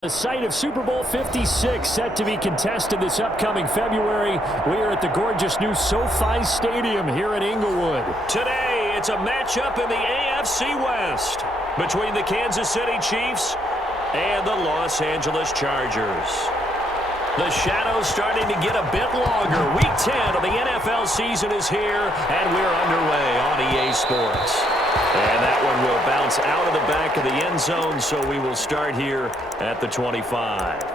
The site of Super Bowl 56 set to be contested this upcoming February. We are at the gorgeous new SoFi Stadium here in Inglewood. Today, it's a matchup in the AFC West between the Kansas City Chiefs and the Los Angeles Chargers. The shadow's starting to get a bit longer. Week 10 of the NFL season is here, and we're underway on EA Sports. And that one will bounce out of the back of the end zone, so we will start here at the 25.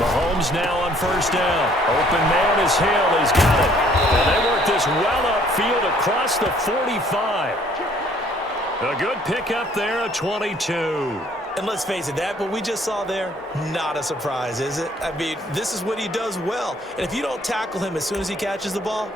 Mahomes now on first down. Open man is Hill. He's got it. And they work this well upfield across the 45. A good pickup there, a 22. And let's face it, that what we just saw there, not a surprise, is it? I mean, this is what he does well. And if you don't tackle him as soon as he catches the ball,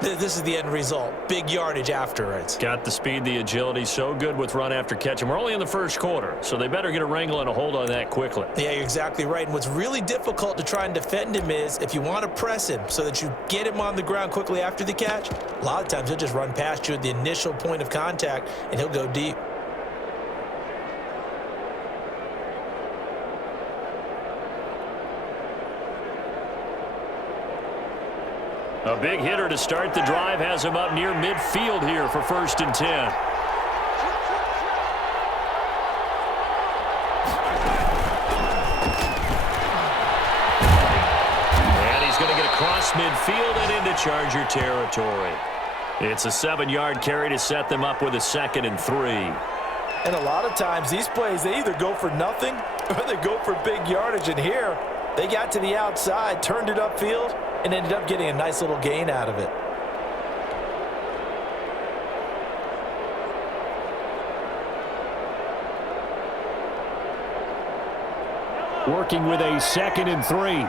this is the end result. Big yardage afterwards. Got the speed, the agility, so good with run after catch. And we're only in the first quarter, so they better get a wrangle and a hold on that quickly. Yeah, you're exactly right. And what's really difficult to try and defend him is if you want to press him so that you get him on the ground quickly after the catch, a lot of times he'll just run past you at the initial point of contact, and he'll go deep. A big hitter to start the drive has him up near midfield here for 1st and 10. And he's going to get across midfield and into Charger territory. It's a 7-yard carry to set them up with a 2nd and 3. And a lot of times these plays, they either go for nothing or they go for big yardage. And here, they got to the outside, turned it upfield, and ended up getting a nice little gain out of it. Working with a 2nd and 3.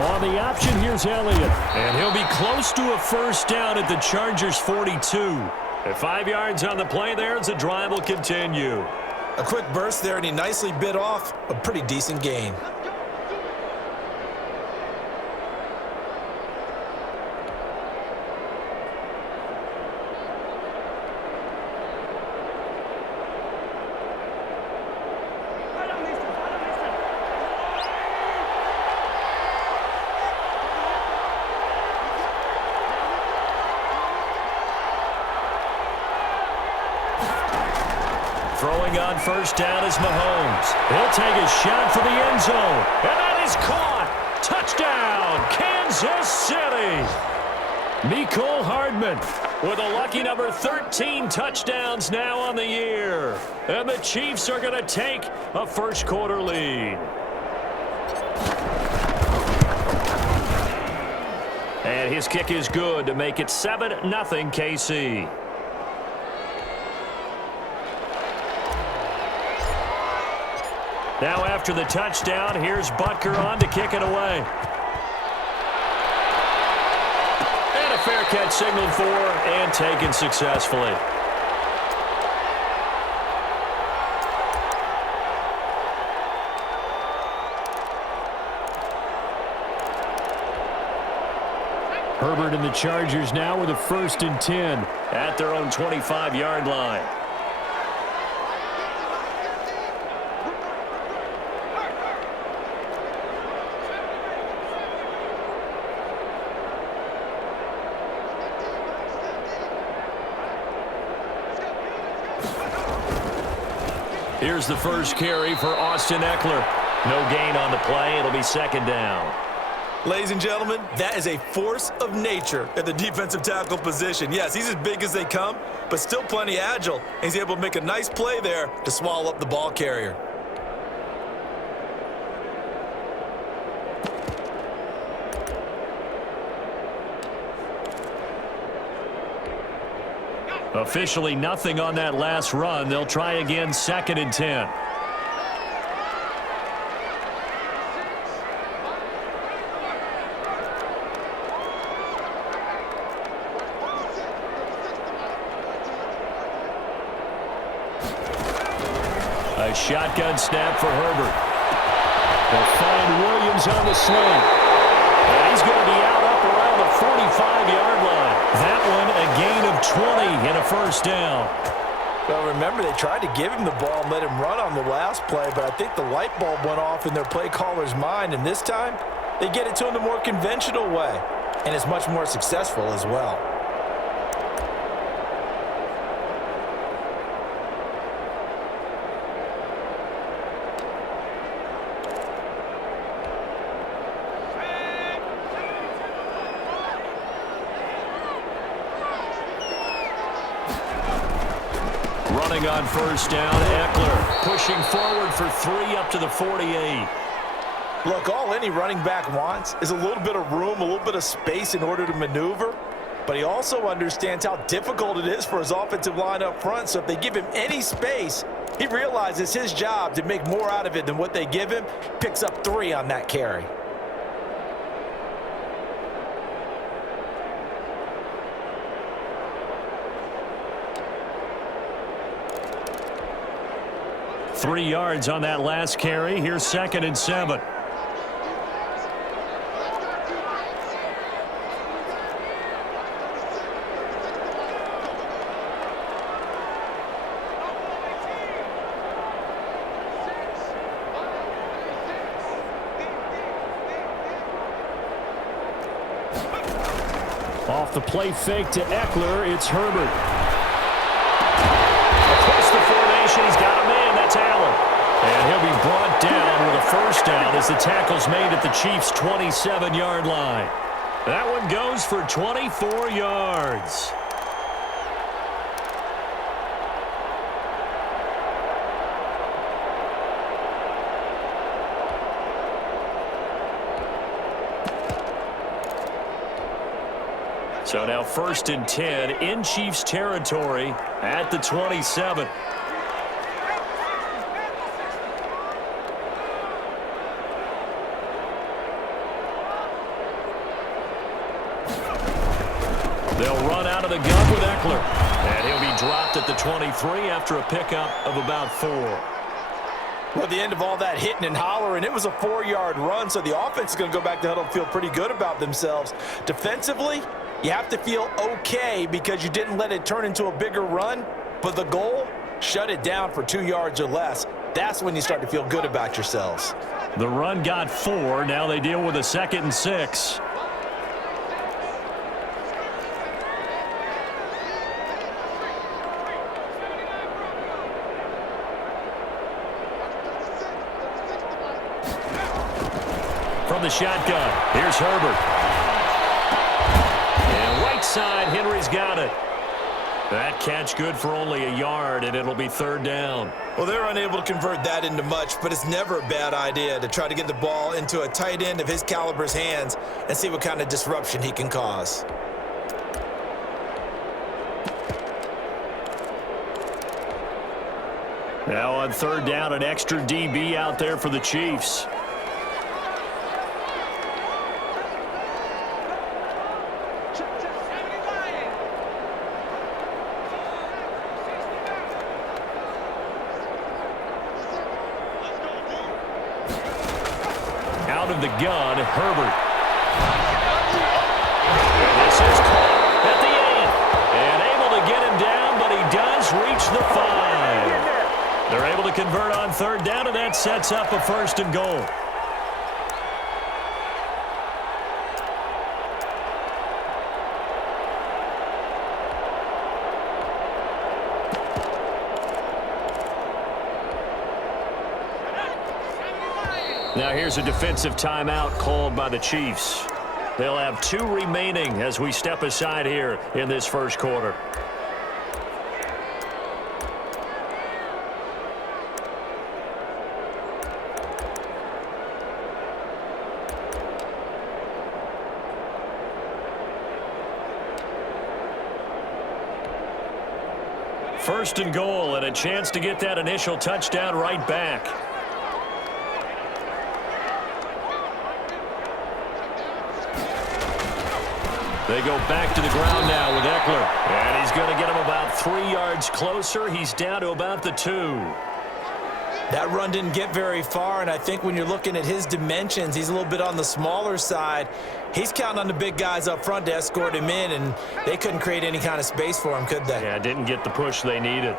On the option, here's Elliott. And he'll be close to a first down at the Chargers' 42. At 5 yards on the play there as the drive will continue. A quick burst there, and he nicely bit off a pretty decent gain. Throwing on first down is Mahomes. He'll take a shot for the end zone. And that is caught. Touchdown, Kansas City. Mecole Hardman with a lucky number 13 touchdowns now on the year. And the Chiefs are going to take a first quarter lead. And his kick is good to make it 7-0 KC. Now after the touchdown, here's Butker on to kick it away. And a fair catch signaled for and taken successfully. Herbert and the Chargers now with a 1st and 10 at their own 25-yard line. Here's the first carry for Austin Eckler. No gain on the play. It'll be 2nd down. Ladies and gentlemen, that is a force of nature at the defensive tackle position. Yes, he's as big as they come, but still plenty agile. He's able to make a nice play there to swallow up the ball carrier. Officially nothing on that last run. They'll try again, 2nd and 10. A shotgun snap for Herbert. They'll find Williams on the sling. And he's going to be out up around the 45-yard line. That one a gain of 20 and a first down. Well, remember, they tried to give him the ball and let him run on the last play, but I think the light bulb went off in their play caller's mind, and this time they get it to him the more conventional way, and it's much more successful as well. Running on first down, Eckler pushing forward for 3 up to the 48. Look, all any running back wants is a little bit of room, a little bit of space in order to maneuver, but he also understands how difficult it is for his offensive line up front, so if they give him any space, he realizes his job to make more out of it than what they give him, picks up 3 on that carry. Three yards on that last carry. Here's 2nd and 7. Off the play fake to Eckler, it's Herbert. Across the formation, he's got a man. That's Allen. And he'll be brought down with a first down as the tackle's made at the Chiefs' 27-yard line. That one goes for 24 yards. So now 1st and 10 in Chiefs territory at the 27. They'll run out of the gun with Eckler. And he'll be dropped at the 23 after a pickup of about 4. Well, at the end of all that hitting and hollering, it was a 4-yard run, so the offense is going to go back to huddle and feel pretty good about themselves. Defensively, you have to feel okay because you didn't let it turn into a bigger run, but the goal, shut it down for 2 yards or less. That's when you start to feel good about yourselves. The run got 4. Now they deal with a 2nd and 6. From the shotgun, here's Herbert. And right side, Henry's got it. That catch good for only a yard, and it'll be 3rd down. Well, they're unable to convert that into much, but it's never a bad idea to try to get the ball into a tight end of his caliber's hands and see what kind of disruption he can cause. Now on 3rd down, an extra DB out there for the Chiefs. Out of the gun, Herbert. This is caught at the 8. And able to get him down, but he does reach the 5. They're able to convert on 3rd down, and that sets up a 1st and goal. Now here's a defensive timeout called by the Chiefs. They'll have 2 remaining as we step aside here in this first quarter. First and goal, and a chance to get that initial touchdown right back. They go back to the ground now with Eckler. And he's going to get him about 3 yards closer. He's down to about the 2. That run didn't get very far, and I think when you're looking at his dimensions, he's a little bit on the smaller side. He's counting on the big guys up front to escort him in, and they couldn't create any kind of space for him, could they? Yeah, didn't get the push they needed.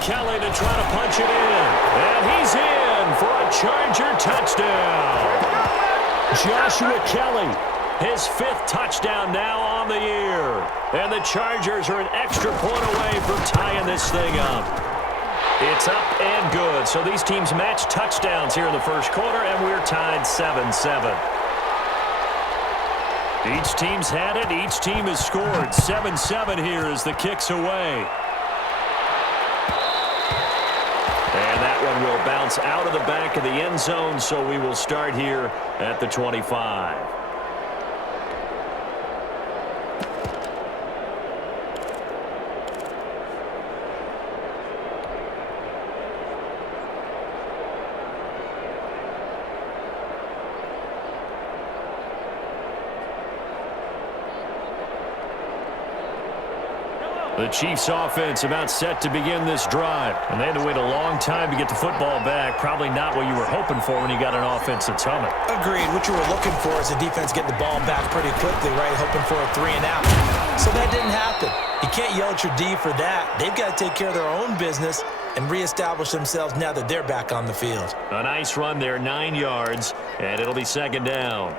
Kelly to try to punch it in. And he's in for a Charger touchdown. Joshua Kelly, his 5th touchdown now on the year. And the Chargers are an extra point away from tying this thing up. It's up and good. So these teams match touchdowns here in the first quarter, and we're tied 7-7. Each team's had it. Each team has scored. 7-7 here as the kick's away. And that one will bounce out of the back of the end zone, so we will start here at the 25. The Chiefs offense about set to begin this drive. And they had to wait a long time to get the football back. Probably not what you were hoping for when you got an offense that's humming. Agreed. What you were looking for is the defense getting the ball back pretty quickly, right? Hoping for a 3-and-out. So that didn't happen. You can't yell at your D for that. They've got to take care of their own business and reestablish themselves now that they're back on the field. A nice run there, 9 yards, and it'll be 2nd down.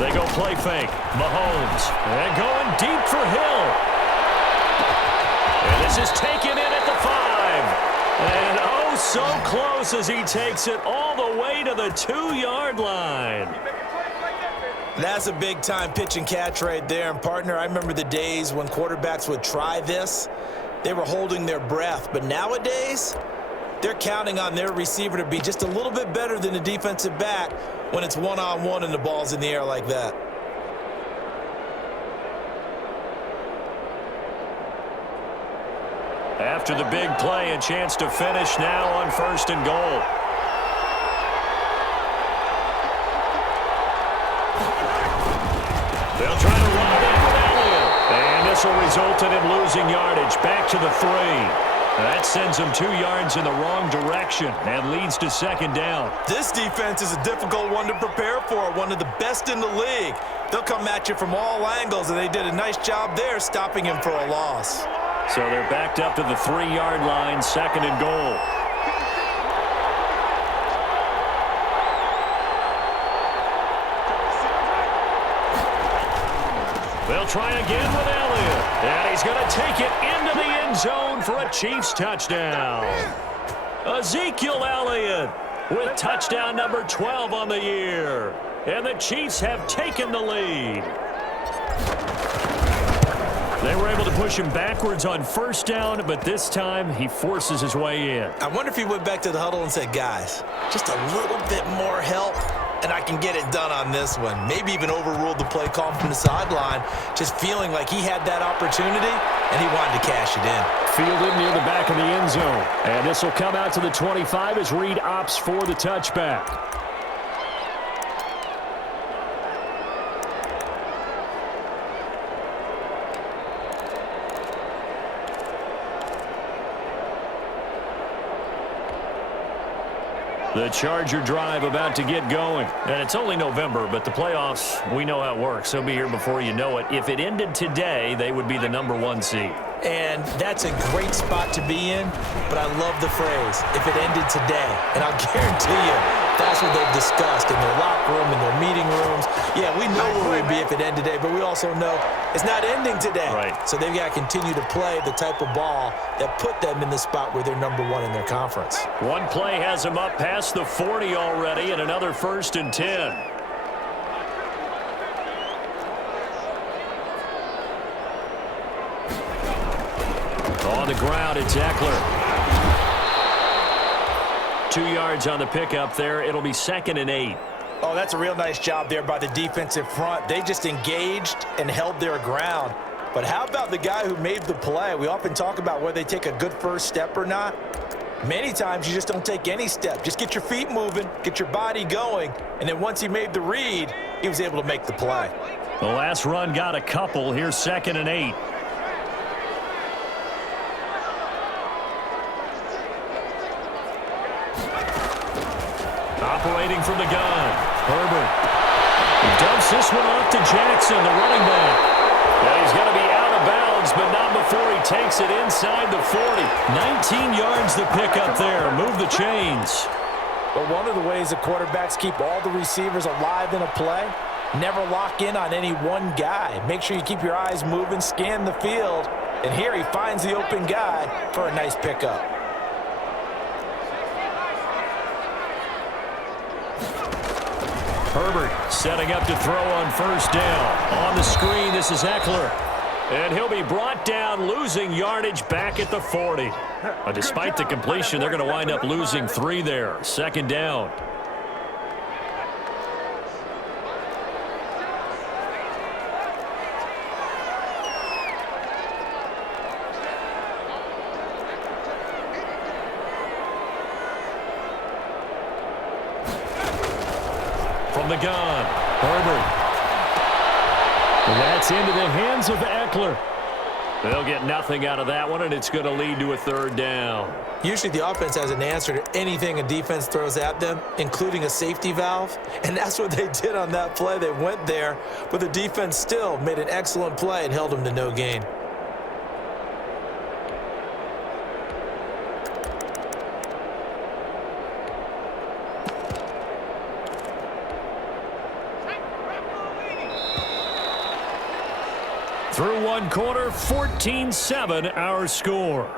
They go play fake. Mahomes. And going deep for Hill. And this is taken in at the 5. And oh, so close as he takes it all the way to the 2-yard line. That's a big-time pitch and catch right there. And, partner, I remember the days when quarterbacks would try this. They were holding their breath. But nowadays, they're counting on their receiver to be just a little bit better than the defensive back when it's one-on-one and the ball's in the air like that. After the big play, a chance to finish now on 1st and goal. They'll try to run it in with Elliott. And this will result in him losing yardage back to the 3. That sends him 2 yards in the wrong direction and leads to 2nd down. This defense is a difficult one to prepare for, one of the best in the league. They'll come at you from all angles, and they did a nice job there stopping him for a loss. So they're backed up to the 3-yard line, 2nd and goal. They'll try again with Elliott. And he's going to take it into the end zone for a Chiefs touchdown. Ezekiel Elliott with touchdown number 12 on the year. And the Chiefs have taken the lead. They were able to push him backwards on 1st down, but this time he forces his way in. I wonder if he went back to the huddle and said, guys, just a little bit more help, and I can get it done on this one. Maybe even overruled the play call from the sideline, just feeling like he had that opportunity, and he wanted to cash it in. Fielded near the back of the end zone. And this will come out to the 25 as Reed opts for the touchback. The Charger drive about to get going. And it's only November, but the playoffs, we know how it works. They'll be here before you know it. If it ended today, they would be the #1 seed. And that's a great spot to be in, but I love the phrase, if it ended today. And I'll guarantee you, that's what they've discussed in their locker room, in their meeting rooms. Yeah, we know where we'd be if it ended today, but we also know it's not ending today. Right. So they've got to continue to play the type of ball that put them in the spot where they're #1 in their conference. One play has them up past the 40 already, and another 1st and 10. On the ground, it's Eckler. 2 yards on the pickup there. It'll be 2nd and 8. Oh, that's a real nice job there by the defensive front. They just engaged and held their ground. But how about the guy who made the play? We often talk about whether they take a good first step or not. Many times you just don't take any step. Just get your feet moving, get your body going, and then once he made the read, he was able to make the play. The last run got a couple. Here's 2nd and 8. Operating from the gun, Herbert. He dumps this one off to Jackson, the running back. And he's going to be out of bounds, but not before he takes it inside the 40. 19 yards to pick up there. Move the chains. But one of the ways the quarterbacks keep all the receivers alive in a play, never lock in on any one guy. Make sure you keep your eyes moving, scan the field. And here he finds the open guy for a nice pickup. Herbert setting up to throw on 1st down. On the screen, this is Eckler. And he'll be brought down, losing yardage back at the 40. Despite the completion, they're going to wind up losing 3 there. 2nd down. From the gun, Herbert. And that's into the hands of Eckler. They'll get nothing out of that one, and it's going to lead to a 3rd down. Usually the offense has an answer to anything a defense throws at them, including a safety valve. And that's what they did on that play. They went there, but the defense still made an excellent play and held them to no gain. Through 1 quarter, 14-7 our score.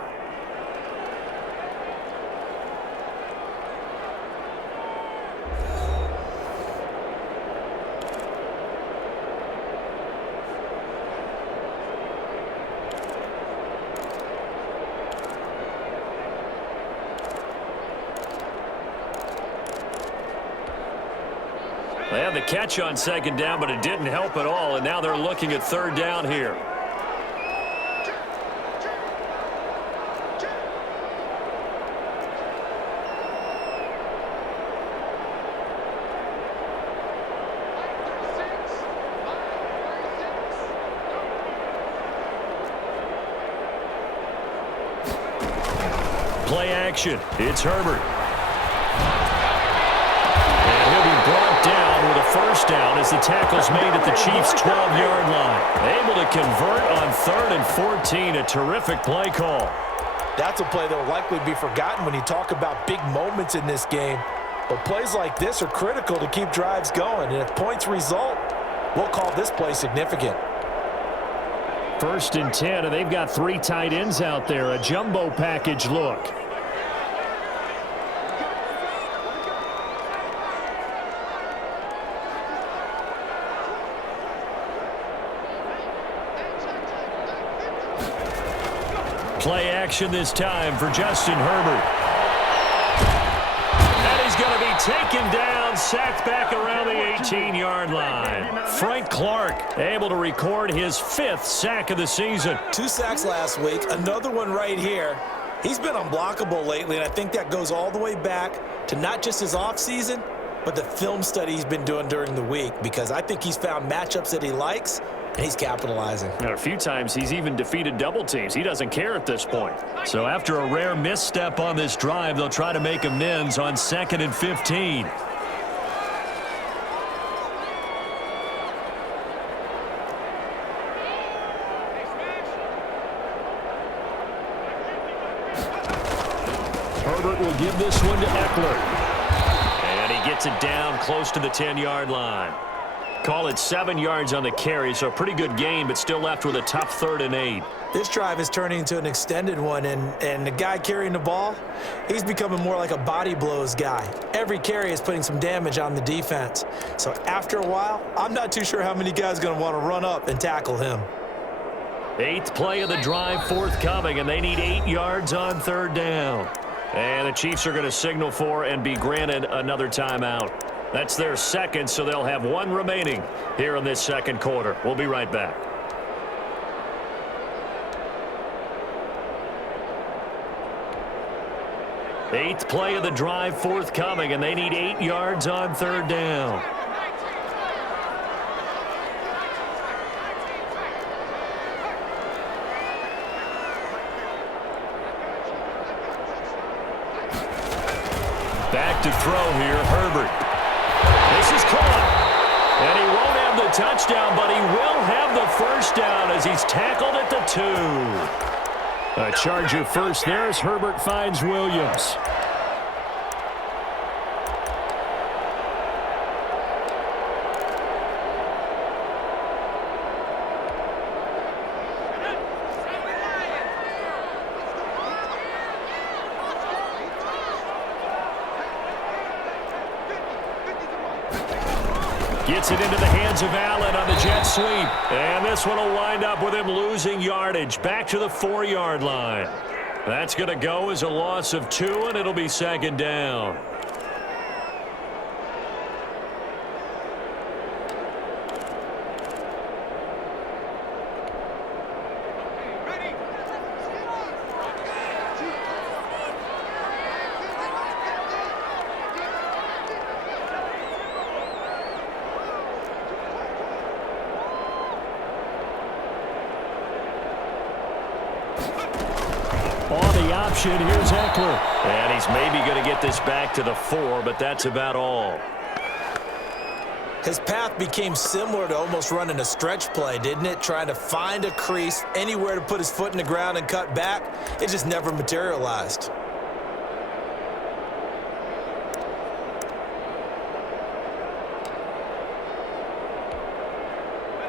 They had the catch on 2nd down, but it didn't help at all, and now they're looking at 3rd down here. Play action. It's Herbert. Brought down with a 1st down as the tackle's made at the Chiefs' 12-yard line. Able to convert on 3rd and 14. A terrific play call. That's a play that will likely be forgotten when you talk about big moments in this game. But plays like this are critical to keep drives going. And if points result, we'll call this play significant. 1st and 10, and they've got 3 tight ends out there. A jumbo package look. Play action this time for Justin Herbert. And he's going to be taken down, sacked back around the 18-yard line. Frank Clark able to record his 5th sack of the season. 2 sacks last week, another one right here. He's been unblockable lately, and I think that goes all the way back to not just his offseason, but the film study he's been doing during the week, because I think he's found matchups that he likes, and he's capitalizing. And a few times he's even defeated double teams. He doesn't care at this point. So after a rare misstep on this drive, they'll try to make amends on 2nd and 15. Herbert will give this one to Eckler. And he gets it down close to the 10-yard line. Call it 7 yards on the carry, so a pretty good gain, but still left with a tough 3rd and 8. This drive is turning into an extended one, and the guy carrying the ball, he's becoming more like a body blows guy. Every carry is putting some damage on the defense. So after a while, I'm not too sure how many guys are going to want to run up and tackle him. 8th play of the drive forthcoming, and they need 8 yards on 3rd down. And the Chiefs are going to signal for and be granted another timeout. That's their 2nd, so they'll have 1 remaining here in this 2nd quarter. We'll be right back. Eighth play of the drive forthcoming, and they need 8 yards on 3rd down. Back to throw here, Herbert. This is caught. And he won't have the touchdown, but he will have the first down as he's tackled at the 2. A Charger first there as Herbert finds Williams. Gets it into the hands of Allen on the jet sweep. And this one will wind up with him losing yardage back to the 4-yard line. That's going to go as a loss of 2, and it'll be 2nd down. Here's Eckler. And he's maybe going to get this back to the 4, but that's about all. His path became similar to almost running a stretch play, didn't it? Trying to find a crease, anywhere to put his foot in the ground and cut back. It just never materialized.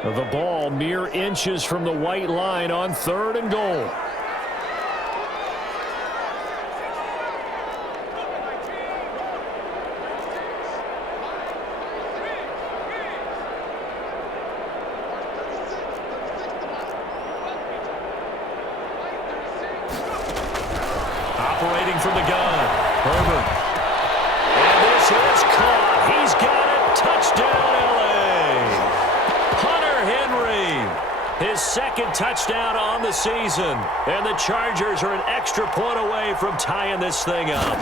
The ball mere inches from the white line on 3rd and goal. Operating from the gun, Herbert. And this is caught. He's got it. Touchdown, L.A. Hunter Henry. His 2nd touchdown on the season. And the Chargers are an extra point away from tying this thing up.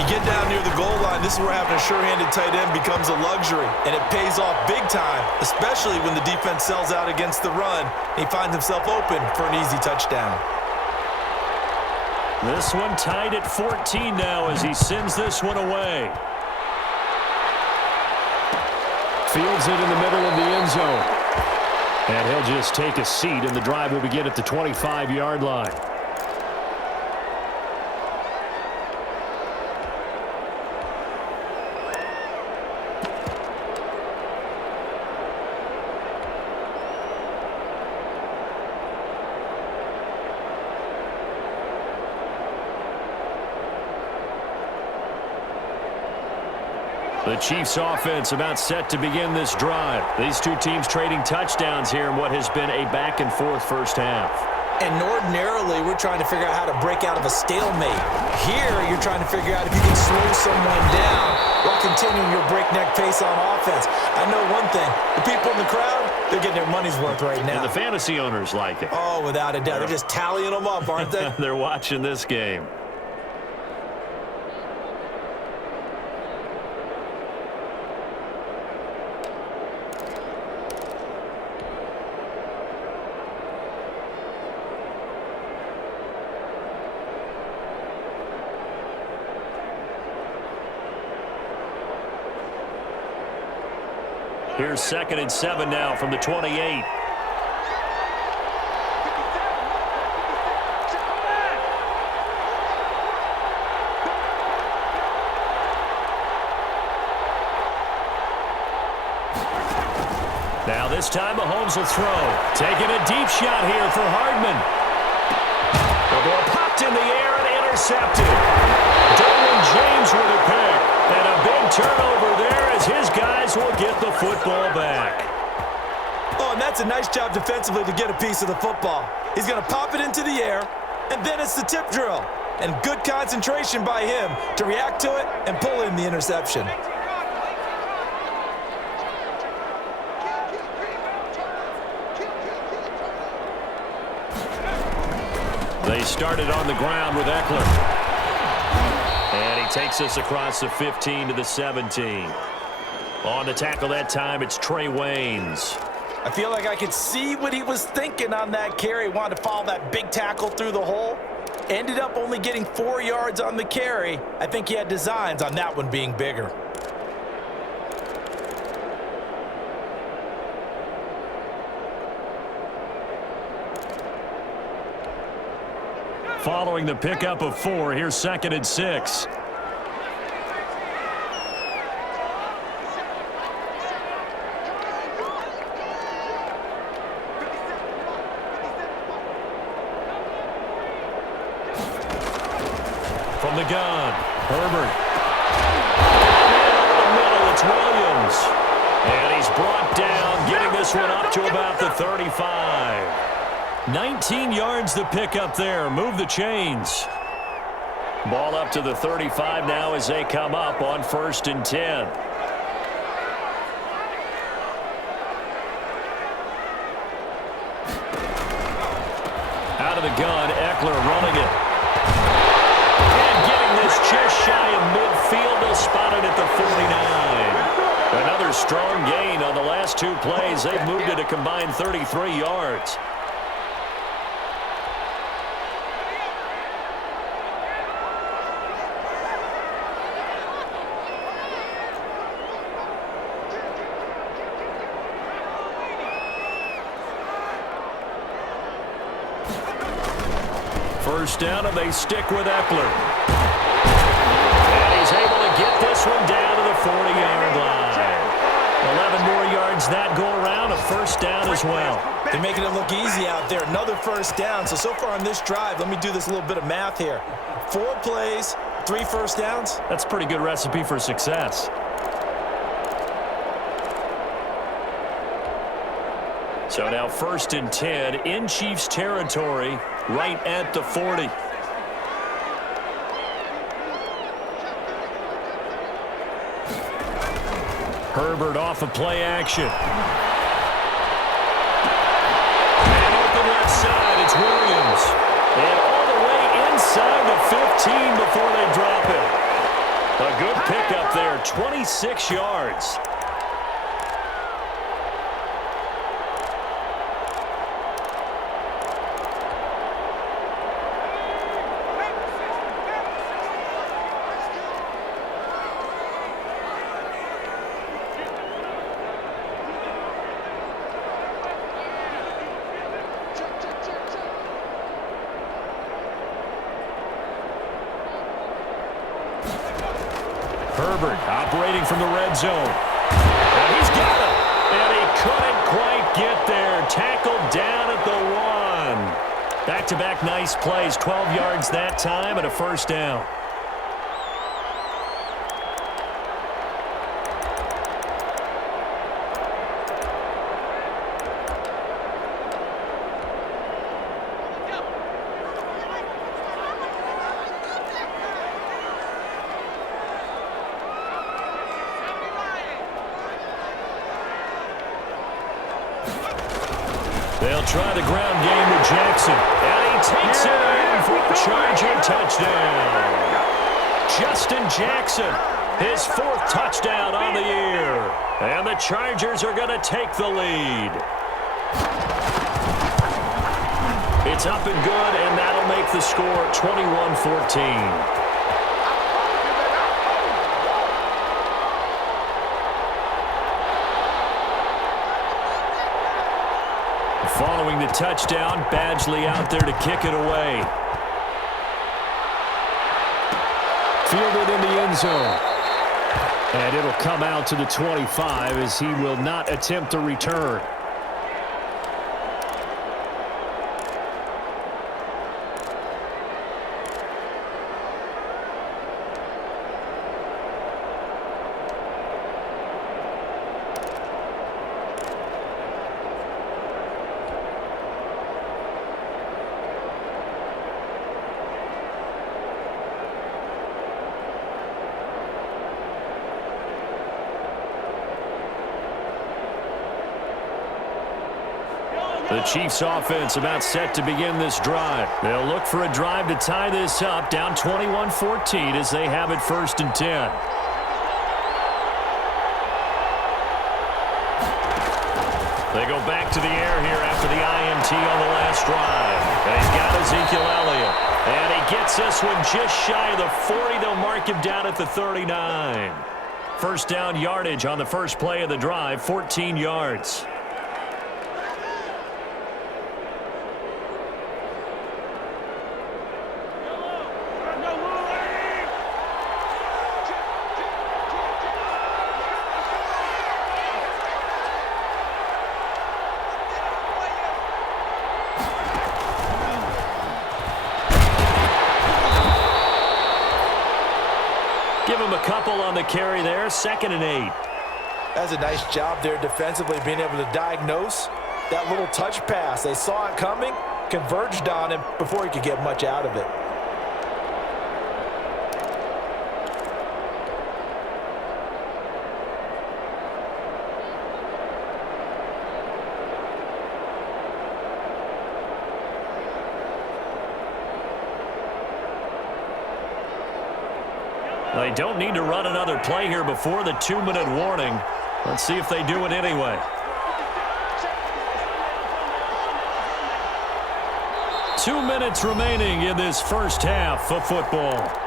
You get down near the goal line, this is where having a sure-handed tight end becomes a luxury. And it pays off big time, especially when the defense sells out against the run. He finds himself open for an easy touchdown. This one tied at 14 now as he sends this one away. Fields it in the middle of the end zone. And he'll just take a seat, and the drive will begin at the 25-yard line. The Chiefs offense about set to begin this drive. These two teams trading touchdowns here in what has been a back-and-forth first half. And ordinarily, we're trying to figure out how to break out of a stalemate. Here, you're trying to figure out if you can slow someone down while continuing your breakneck pace on offense. I know one thing. The people in the crowd, they're getting their money's worth right now. And the fantasy owners like it. Oh, without a doubt. They're just tallying them up, aren't they? They're watching this game. Here's 2nd and 7 now from the 28. Now this time Mahomes will throw. Taking a deep shot here for Hardman. The ball popped in the air and intercepted. Derwin James with a pick. And a big turnover there as his guys will get the football back. Oh, and that's a nice job defensively to get a piece of the football. He's going to pop it into the air, and then it's the tip drill. And good concentration by him to react to it and pull in the interception. They started on the ground with Eckler. And he takes us across the 15 to the 17. On the tackle that time, it's Trey Waynes. I feel like I could see what he was thinking on that carry. Wanted to follow that big tackle through the hole. Ended up only getting 4 yards on the carry. I think he had designs on that one being bigger. Following the pickup of 4, here's 2nd and 6. From the gun, Herbert. In the middle, it's Williams. And he's brought down, getting this one up to about the 35. 19 yards the pickup there. Move the chains. Ball up to the 35 now as they come up on 1st and 10. Out of the gun, Eckler running it. And getting this just shy of midfield. They'll spot it at the 49. Another strong gain on the last 2 plays. They've moved it a combined 33 yards. First down, and they stick with Eckler. And he's able to get this one down to the 40-yard line. 11 more yards that go around, a first down as well. They're making it look easy out there. Another first down. So far on this drive, let me do this little bit of math here. 4 plays, 3 first downs. That's a pretty good recipe for success. So now 1st and 10 in Chiefs territory, right at the 40. Herbert off of play action. And open left side, it's Williams. And all the way inside the 15 before they drop it. A good pickup there, 26 yards. Herbert operating from the red zone. And he's got it. And he couldn't quite get there. Tackled down at the 1. Back-to-back nice plays. 12 yards that time and a first down. They'll try the ground game with Jackson. And he takes it in for a charging touchdown. Justin Jackson, his 4th touchdown on the year. And the Chargers are going to take the lead. It's up and good, and that'll make the score 21-14. pursuing the touchdown. Badgley out there to kick it away. Fielded in the end zone. And it'll come out to the 25 as he will not attempt a return. The Chiefs offense about set to begin this drive. They'll look for a drive to tie this up, down 21-14 as they have it 1st and 10. They go back to the air here after the INT on the last drive. And he's got Ezekiel Elliott. And he gets this one just shy of the 40. They'll mark him down at the 39. First down yardage on the first play of the drive, 14 yards. Give him a couple on the carry there, 2nd and 8. That's a nice job there defensively, being able to diagnose that little touch pass. They saw it coming, converged on him before he could get much out of it. They don't need to run another play here before the 2-minute warning. Let's see if they do it anyway. 2 minutes remaining in this first half of football.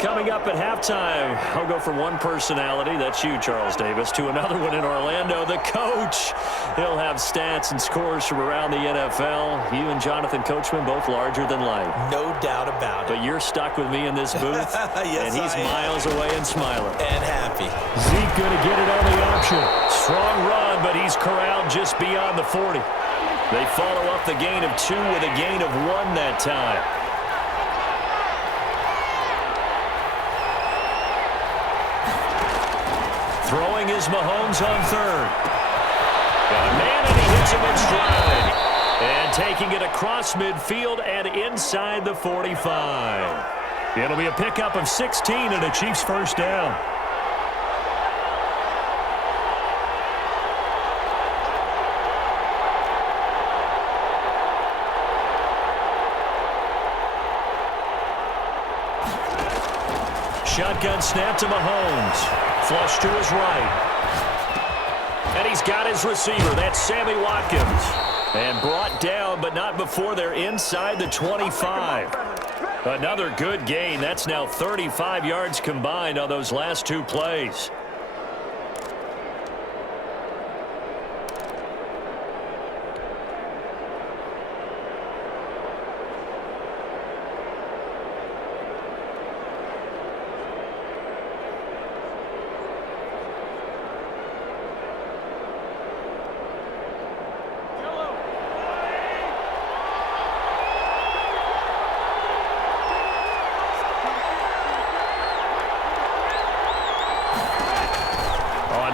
Coming up at halftime, I'll go from one personality, that's you, Charles Davis, to another one in Orlando, the coach. He'll have stats and scores from around the NFL. You and Jonathan Coachman, both larger than life. No doubt about it. But you're stuck with me in this booth, yes, and he's miles away and smiling. And happy. Zeke going to get it on the option. Strong run, but he's corralled just beyond the 40. They follow up the gain of 2 with a gain of 1 that time. Throwing is Mahomes on 3rd. Got a man, and he hits him in stride. And taking it across midfield and inside the 45. It'll be a pickup of 16 and a Chiefs first down. Shotgun snap to Mahomes. Flush to his right. And he's got his receiver. That's Sammy Watkins. And brought down, but not before they're inside the 25. Another good gain. That's now 35 yards combined on those last 2 plays.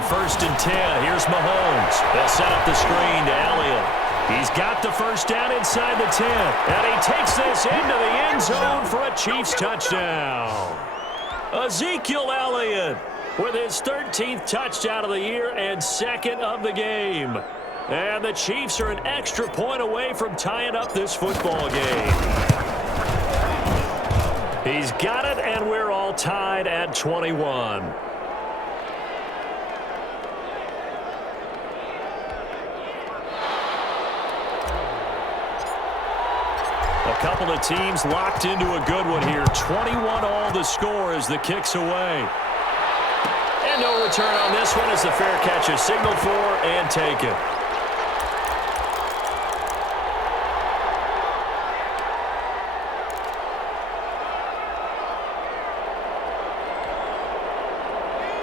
First and 10. Here's Mahomes. They'll set up the screen to Elliott. He's got the first down inside the 10. And he takes this into the end zone for a Chiefs touchdown. Ezekiel Elliott with his 13th touchdown of the year and 2nd of the game. And the Chiefs are an extra point away from tying up this football game. He's got it, and we're all tied at 21. A couple of teams locked into a good one here. 21 all the score as the kick's away. And no return on this one as the fair catch is signaled for and taken.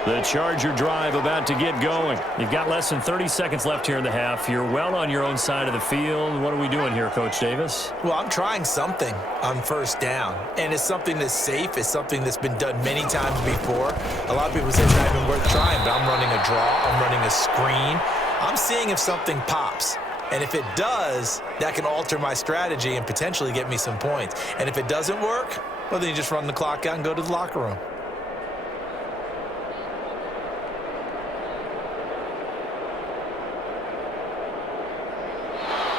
The Charger drive about to get going. You've got less than 30 seconds left here in the half. You're well on your own side of the field. What are we doing here, Coach Davis? Well, I'm trying something on first down, and it's something that's safe. It's something that's been done many times before. A lot of people say it's not even worth trying, but I'm running a draw. I'm running a screen. I'm seeing if something pops. And if it does, that can alter my strategy and potentially get me some points. And if it doesn't work, well, then you just run the clock out and go to the locker room.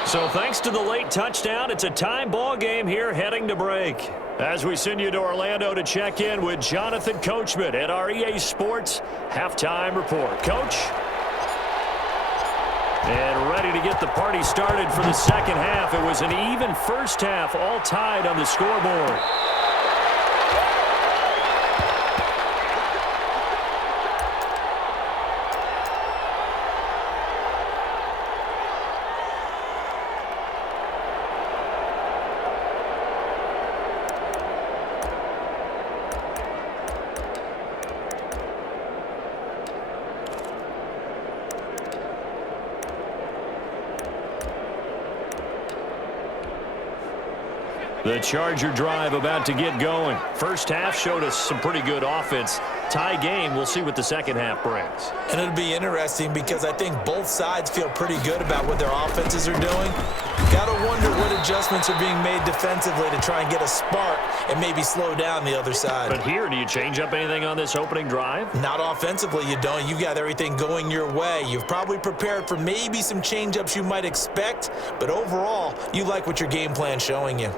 So thanks to the late touchdown, it's a tie ball game here heading to break. As we send you to Orlando to check in with Jonathan Coachman at our EA Sports Halftime Report. Coach? And ready to get the party started for the second half. It was an even first half, all tied on the scoreboard. The Charger drive about to get going. First half showed us some pretty good offense. Tie game, we'll see what the second half brings. And it'll be interesting because I think both sides feel pretty good about what their offenses are doing. Got to wonder what adjustments are being made defensively to try and get a spark and maybe slow down the other side. But here, do you change up anything on this opening drive? Not offensively, you don't. You got everything going your way. You've probably prepared for maybe some change-ups you might expect, but overall, you like what your game plan's showing you.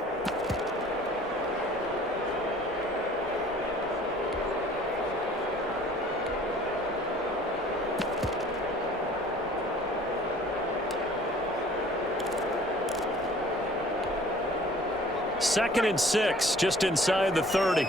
Second and 6, just inside the 30.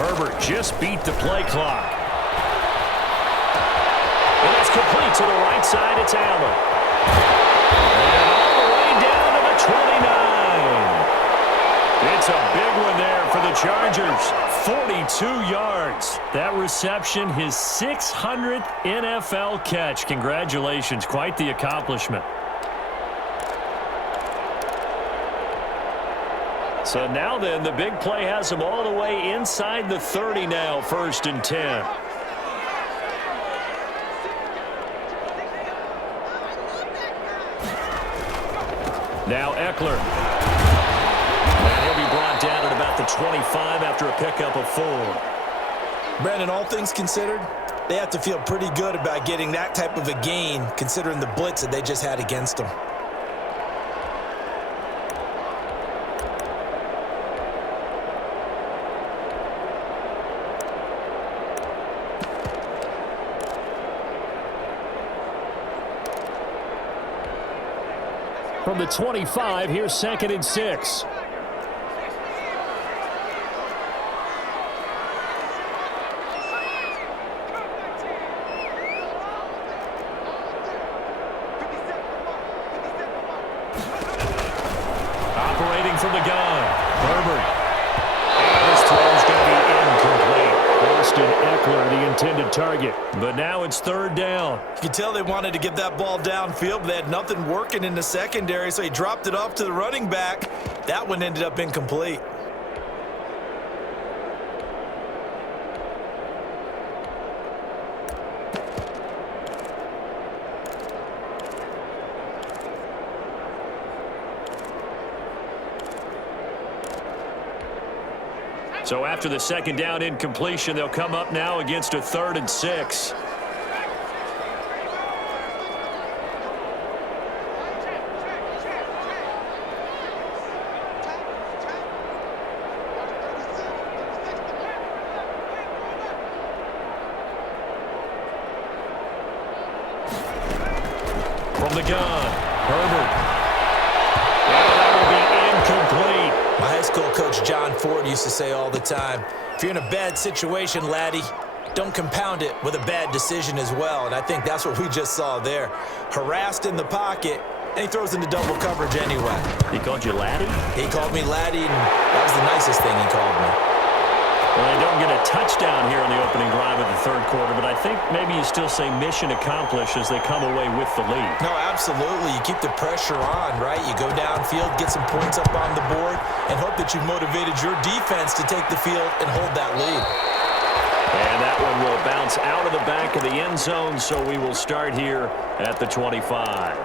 Herbert just beat the play clock. And it's complete to the right side. It's Allen. And all the way down to the 29. It's a big one there for the Chargers. 42 yards. That reception, his 600th NFL catch. Congratulations. Quite the accomplishment. So now then, the big play has him all the way inside the 30 now, 1st and 10. Now Eckler. And he'll be brought down at about the 25 after a pickup of 4. Brandon, all things considered, they have to feel pretty good about getting that type of a gain considering the blitz that they just had against them. From the 25, here's 2nd and 6. Operating from the gun, Herbert. And his throw's going to be incomplete. Austin Eckler, the intended target. But now it's 3rd down. You can tell they wanted to get that ball downfield, but they had nothing working in the secondary, so he dropped it off to the running back. That one ended up incomplete. So after the second down incompletion, they'll come up now against a 3rd and 6. From the gun, Herbert. And that will be incomplete. My high school coach, John Ford, used to say all the time, if you're in a bad situation, laddie, don't compound it with a bad decision as well. And I think that's what we just saw there. Harassed in the pocket, and he throws into double coverage anyway. He called you laddie? He called me laddie, and that was the nicest thing he called me. Well, they don't get a touchdown here on the opening drive of the 3rd quarter, but I think maybe you still say mission accomplished as they come away with the lead. No, absolutely. You keep the pressure on, right? You go downfield, get some points up on the board, and hope that you've motivated your defense to take the field and hold that lead. And that one will bounce out of the back of the end zone, so we will start here at the 25.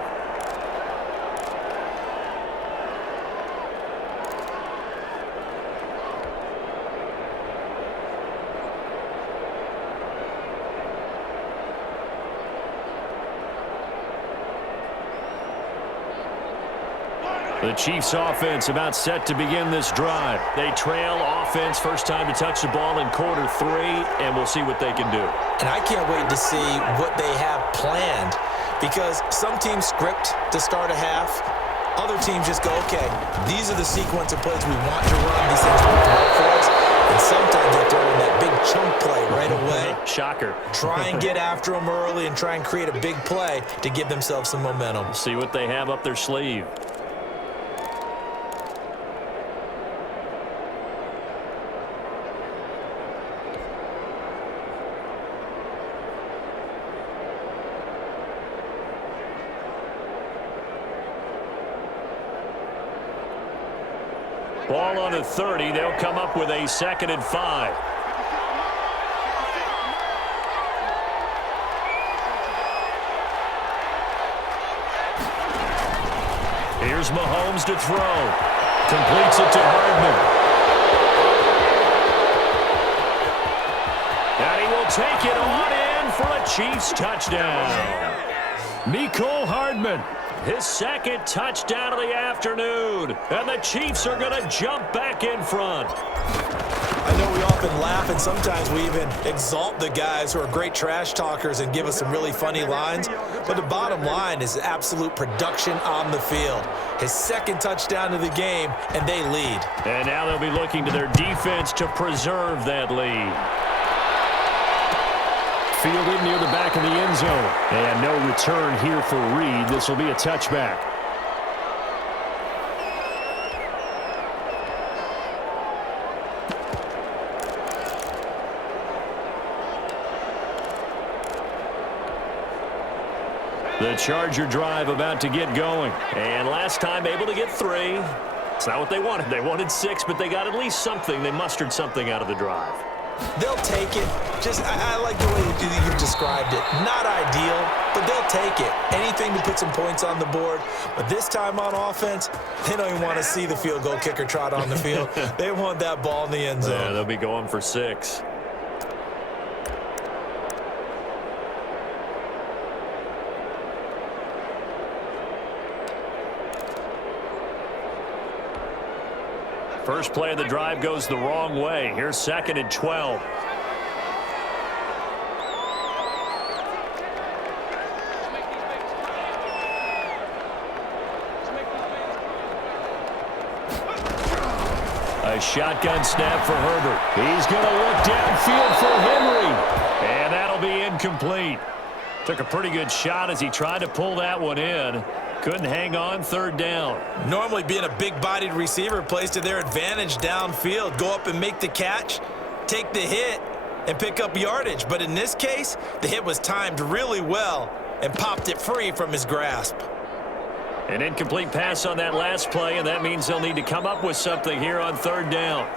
The Chiefs offense about set to begin this drive. They trail offense, first time to touch the ball in quarter 3, and we'll see what they can do. And I can't wait to see what they have planned, because some teams script to start a half. Other teams just go, okay, these are the sequence of plays we want to run. These things will work for us. And sometimes they throw in that big chunk play right away. Shocker. Try and get after them early and try and create a big play to give themselves some momentum. See what they have up their sleeve. Ball on the 30. They'll come up with a 2nd and 5. Here's Mahomes to throw. Completes it to Hardman. And he will take it on in for a Chiefs touchdown. Mecole Hardman. His 2nd touchdown of the afternoon. And the Chiefs are going to jump back in front. I know we often laugh, and sometimes we even exalt the guys who are great trash talkers and give us some really funny lines. But the bottom line is absolute production on the field. His 2nd touchdown of the game, and they lead. And now they'll be looking to their defense to preserve that lead. Fielded near the back of the end zone. And no return here for Reed. This will be a touchback. The Charger drive about to get going. And last time able to get 3. It's not what they wanted. They wanted 6, but they got at least something. They mustered something out of the drive. They'll take it. I like the way you've described it. Not ideal, but they'll take it. Anything to put some points on the board. But this time on offense, they don't even want to see the field goal kicker trot on the field. They want that ball in the end zone. Yeah, they'll be going for 6. First play of the drive goes the wrong way. Here's 2nd and 12. A shotgun snap for Herbert. He's going to look downfield for Henry. And that'll be incomplete. Took a pretty good shot as he tried to pull that one in. Couldn't hang on, 3rd down. Normally being a big-bodied receiver plays to their advantage downfield. Go up and make the catch, take the hit, and pick up yardage. But in this case, the hit was timed really well and popped it free from his grasp. An incomplete pass on that last play, and that means they'll need to come up with something here on 3rd down.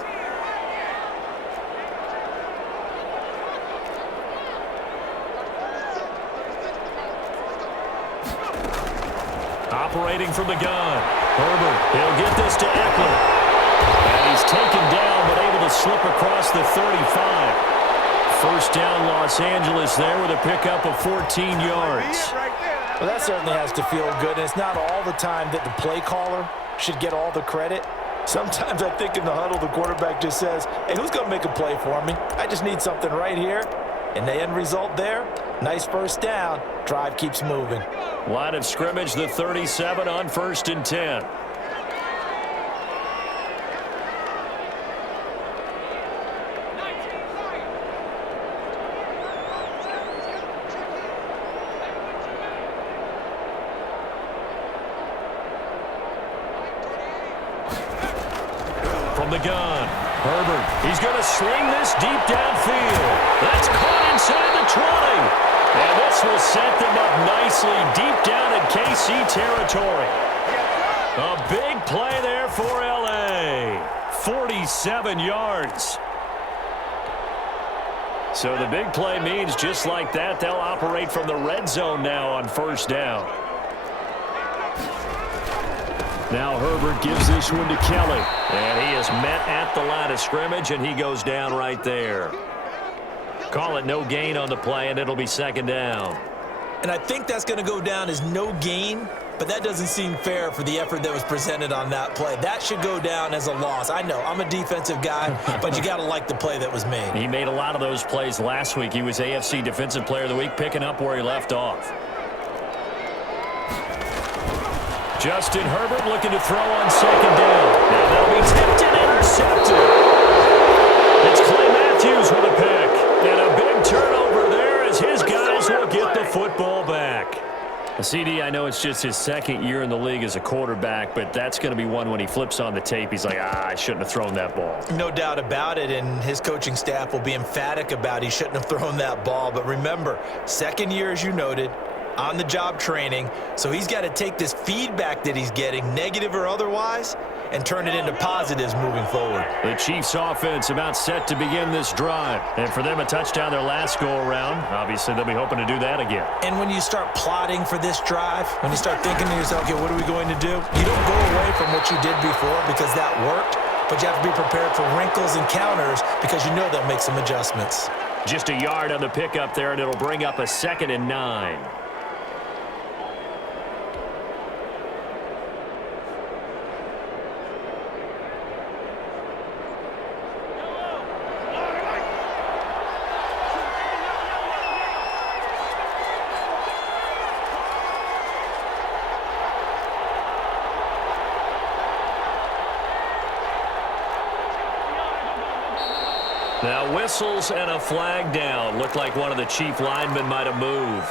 Operating from the gun. Herbert, he'll get this to Eckler. And He's taken down, but able to slip across the 35. First down, Los Angeles there with a pickup of 14 yards. Well, that certainly has to feel good, and it's not all the time that the play caller should get all the credit. Sometimes I think in the huddle, the quarterback just says, hey, who's going to make a play for me? I just need something right here. And the end result there, nice first down. Drive keeps moving. Line of scrimmage, the 37 on 1st and 10. From the gun, Herbert. He's going to sling this deep downfield. That's caught inside the 20. And this will set them up nicely deep down in KC territory. A big play there for L.A. 47 yards. So the big play means just like that, they'll operate from the red zone now on 1st down. Now Herbert gives this one to Kelly. And he is met at the line of scrimmage, and he goes down right there. Call it no gain on the play, and it'll be 2nd down. And I think that's going to go down as no gain, but that doesn't seem fair for the effort that was presented on that play. That should go down as a loss. I know, I'm a defensive guy, but you got to like the play that was made. He made a lot of those plays last week. He was AFC Defensive Player of the Week, picking up where he left off. Justin Herbert looking to throw on 2nd down. Now that'll be tipped and intercepted. It's Clay Matthews with a pick. And a big turnover there as his guys will get the football back. CD, I know it's just his 2nd year in the league as a quarterback, but that's going to be one when he flips on the tape. He's like, I shouldn't have thrown that ball. No doubt about it, and his coaching staff will be emphatic about he shouldn't have thrown that ball. But remember, 2nd year, as you noted, on-the-job training, so he's got to take this feedback that he's getting, negative or otherwise, and turn it into positives moving forward. The Chiefs offense about set to begin this drive. And for them, a touchdown their last go-around. Obviously, they'll be hoping to do that again. And when you start plotting for this drive, when you start thinking to yourself, okay, what are we going to do? You don't go away from what you did before because that worked, but you have to be prepared for wrinkles and counters because you know they'll make some adjustments. Just a yard on the pickup there, and it'll bring up a 2nd and 9. Now whistles and a flag down. Looked like one of the Chief linemen might have moved.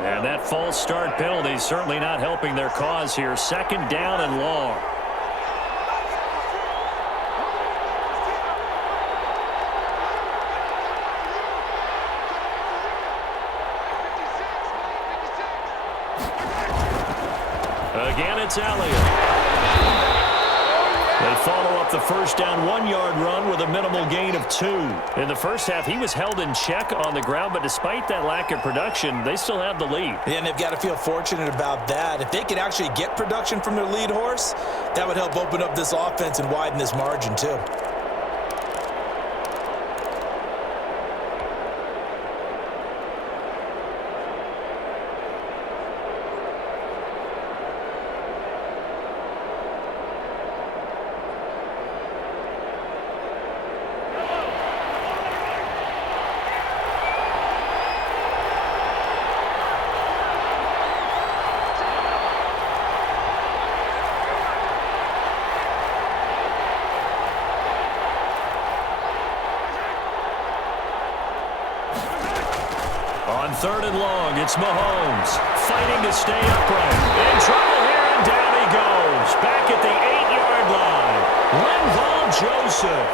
And that false start penalty certainly not helping their cause here. 2nd down and long. Again, it's Elliott. They follow up the first down 1-yard run with a minimal gain of 2. In the first half, he was held in check on the ground, but despite that lack of production, they still have the lead. And they've got to feel fortunate about that. If they could actually get production from their lead horse, that would help open up this offense and widen this margin too. On 3rd and long, it's Mahomes fighting to stay upright. In trouble here, and down he goes. Back at the 8-yard line. Linval Joseph.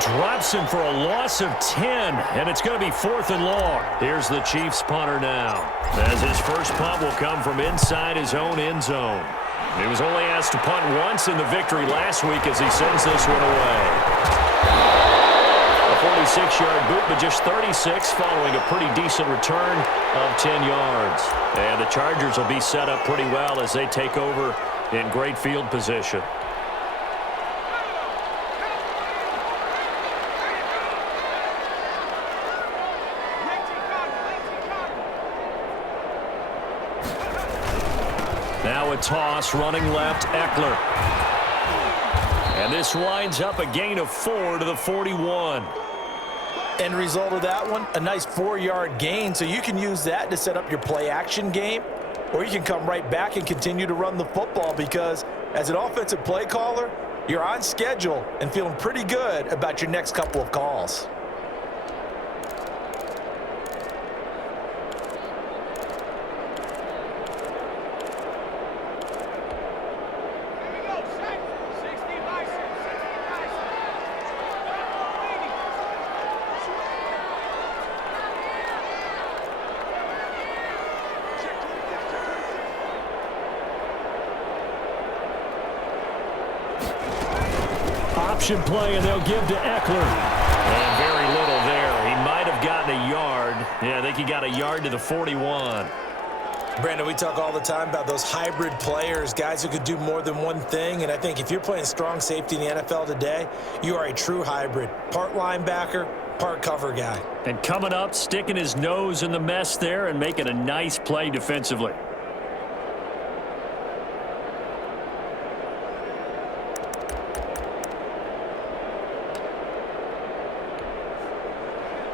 Drops him for a loss of 10, and it's going to be 4th and long. Here's the Chiefs punter now, as his first punt will come from inside his own end zone. He was only asked to punt once in the victory last week as he sends this one away. A 46-yard boot, but just 36 following a pretty decent return of 10 yards. And the Chargers will be set up pretty well as they take over in great field position. Now a toss, running left, Eckler. And this winds up a gain of 4 to the 41. End result of that one, a nice 4-yard gain, so you can use that to set up your play-action game, or you can come right back and continue to run the football because as an offensive play caller, you're on schedule and feeling pretty good about your next couple of calls. Option play, and they'll give to Eckler. And very little there. He might have gotten a yard. Yeah, I think he got a yard to the 41. Brandon, we talk all the time about those hybrid players, guys who could do more than one thing, and I think if you're playing strong safety in the NFL today, you are a true hybrid. Part linebacker, part cover guy. And coming up, sticking his nose in the mess there and making a nice play defensively.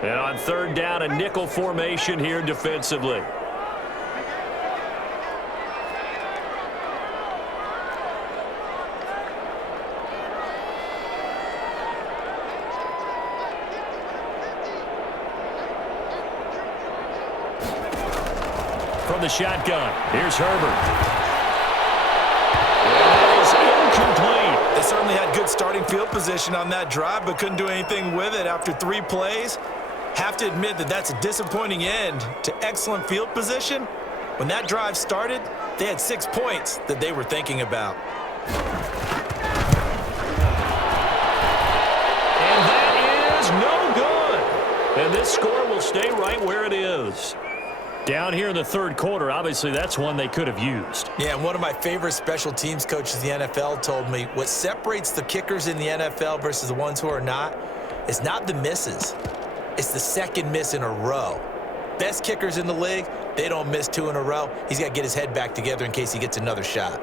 And on 3rd down, a nickel formation here defensively. From the shotgun, here's Herbert. And that is incomplete. They certainly had good starting field position on that drive, but couldn't do anything with it after 3 plays. Have to admit that that's a disappointing end to excellent field position. When that drive started, they had 6 points that they were thinking about. And that is no good. And this score will stay right where it is. Down here in the 3rd quarter, obviously that's one they could have used. Yeah, and one of my favorite special teams coaches in the NFL told me what separates the kickers in the NFL versus the ones who are not is not the misses. It's the second miss in a row. Best kickers in the league, they don't miss 2 in a row. He's got to get his head back together in case he gets another shot.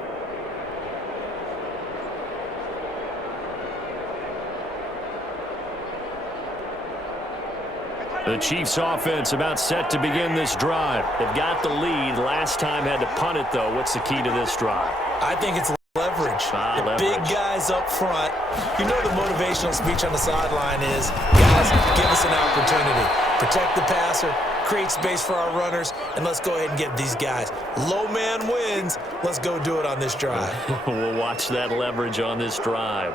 The Chiefs offense about set to begin this drive. They've got the lead. Last time had to punt it, though. What's the key to this drive? I think it's leverage. Leverage. Big guys up front. You know the motivational speech on the sideline is, guys, give us an opportunity. Protect the passer, create space for our runners, and let's go ahead and get these guys. Low man wins. Let's go do it on this drive. We'll watch that leverage on this drive.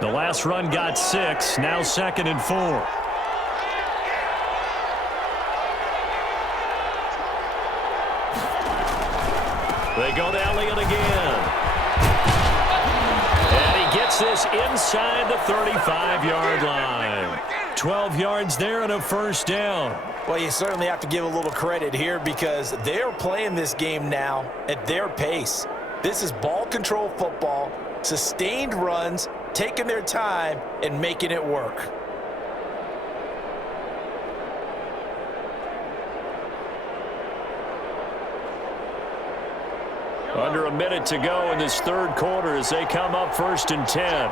The last run got 6, now 2nd and 4. They go to Elliott again. And he gets this inside the 35-yard line. 12 yards there and a 1st down. Well, you certainly have to give a little credit here because they're playing this game now at their pace. This is ball control football, sustained runs, taking their time and making it work. Under a minute to go in this 3rd quarter as they come up 1st and 10.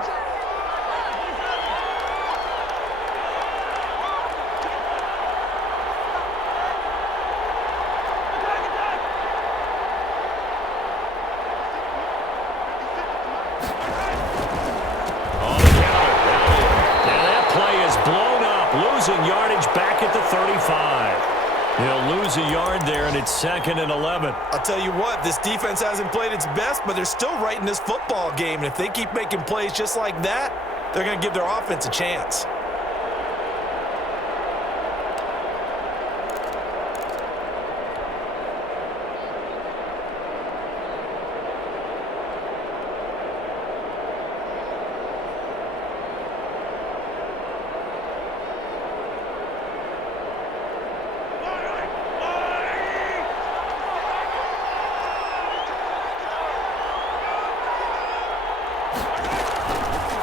5. He'll lose a yard there, and it's 2nd and 11. I'll tell you what, this defense hasn't played its best, but they're still right in this football game. And if they keep making plays just like that, they're going to give their offense a chance.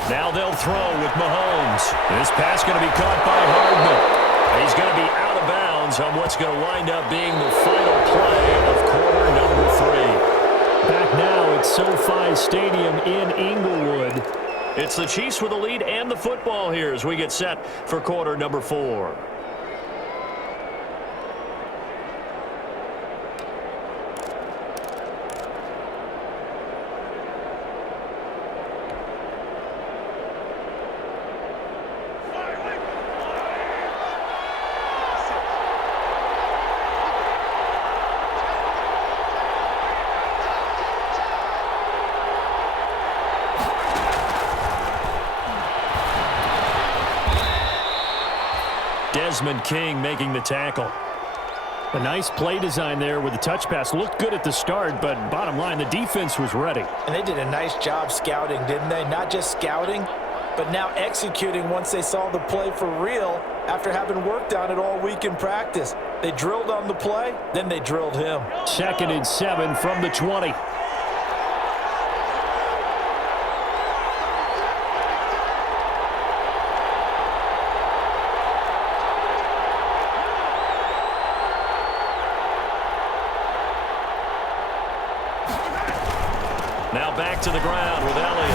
Now they'll throw with Mahomes. This pass going to be caught by Hardman. He's going to be out of bounds on what's going to wind up being the final play of quarter number 3. Back now at SoFi Stadium in Inglewood. It's the Chiefs with the lead and the football here as we get set for quarter number 4. Desmond King making the tackle. A nice play design there with the touch pass. Looked good at the start, but bottom line, the defense was ready. And they did a nice job scouting, didn't they? Not just scouting, but now executing once they saw the play for real after having worked on it all week in practice. They drilled on the play, then they drilled him. 2nd and 7 from the 20. Now back to the ground with Elliott.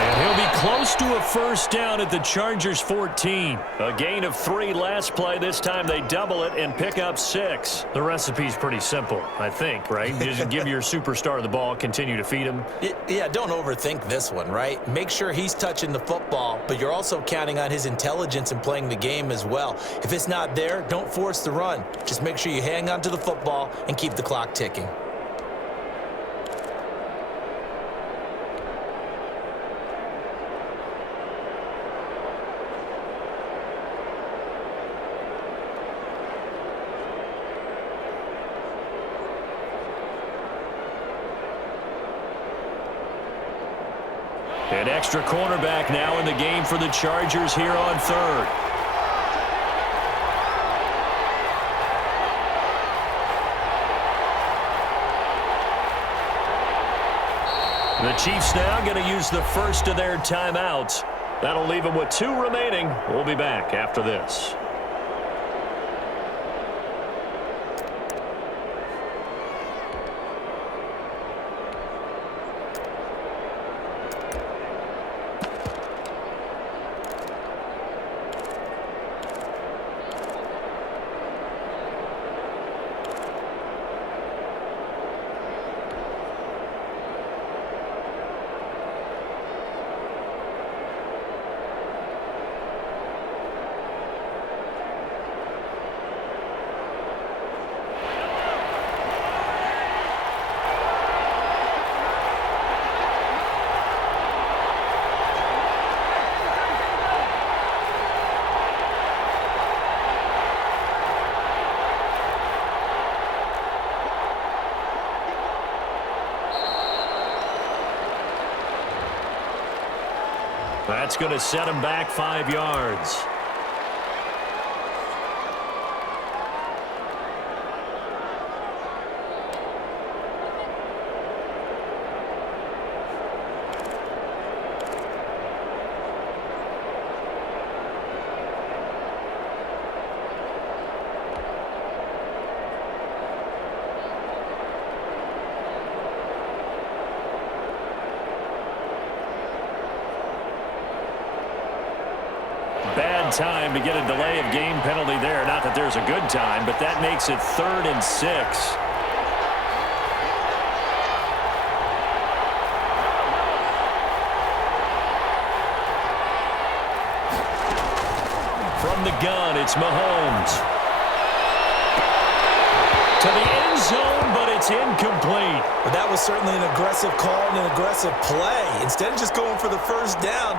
And he'll be close to a first down at the Chargers' 14. A gain of 3 last play. This time they double it and pick up 6. The recipe's pretty simple, I think, right? You just give your superstar the ball, continue to feed him. Yeah, don't overthink this one, right? Make sure he's touching the football, but you're also counting on his intelligence in playing the game as well. If it's not there, don't force the run. Just make sure you hang on to the football and keep the clock ticking. An extra cornerback now in the game for the Chargers here on 3rd. The Chiefs now going to use the first of their timeouts. That'll leave them with 2 remaining. We'll be back after this. That's going to set him back 5 yards. Bad time to get a delay of game penalty there. Not that there's a good time, but that makes it 3rd and 6. From the gun, it's Mahomes. zone, but it's incomplete. But that was certainly an aggressive call and an aggressive play. Instead of just going for the first down,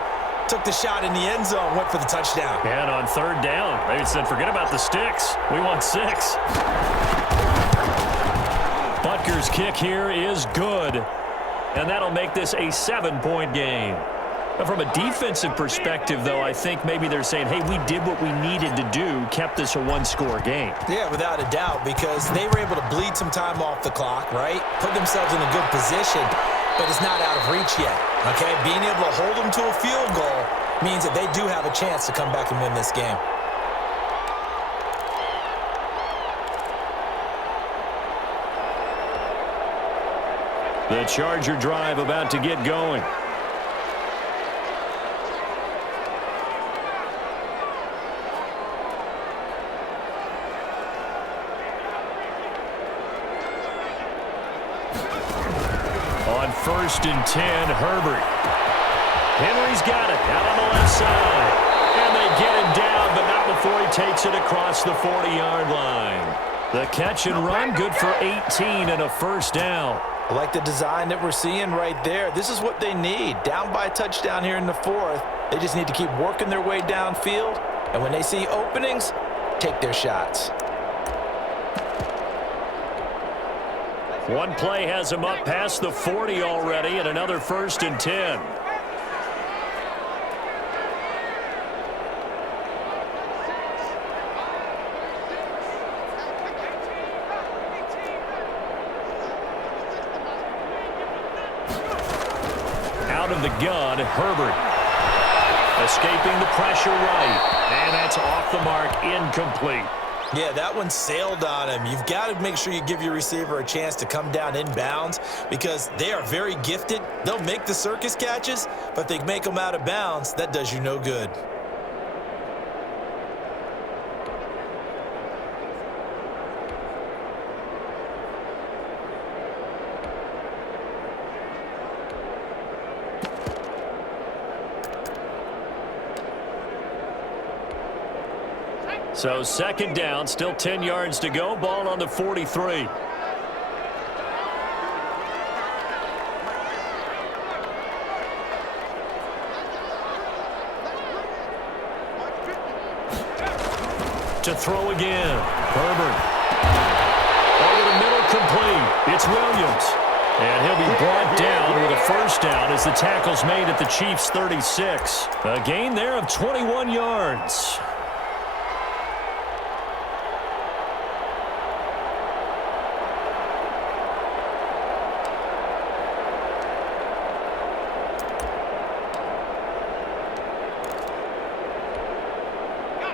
took the shot in the end zone, went for the touchdown. And on third down, they said, forget about the sticks. We want 6. Butker's kick here is good. And that'll make this a 7-point game. Now, from a defensive perspective, though, I think maybe they're saying, hey, we did what we needed to do, kept this a 1-score game. Yeah, without a doubt, because they were able to bleed some time off the clock, right? Put themselves in a good position, but it's not out of reach yet, okay? Being able to hold them to a field goal means that they do have a chance to come back and win this game. The Charger drive about to get going. On 1st and 10, Herbert. Henry's got it out on the left side. And they get him down, but not before he takes it across the 40-yard line. The catch and run, good for 18 and a first down. I like the design that we're seeing right there. This is what they need. Down by a touchdown here in the 4th. They just need to keep working their way downfield. And when they see openings, take their shots. One play has him up past the 40 already, and another 1st and 10. Out of the gun, Herbert. Escaping the pressure right. And that's off the mark, incomplete. Yeah, that one sailed on him. You've got to make sure you give your receiver a chance to come down inbounds because they are very gifted. They'll make the circus catches, but they make them out of bounds. That does you no good. So 2nd down, still 10 yards to go. Ball on the 43. To throw again. Herbert. Over the middle, complete. It's Williams. And he'll be brought down with a first down as the tackle's made at the Chiefs' 36. A gain there of 21 yards.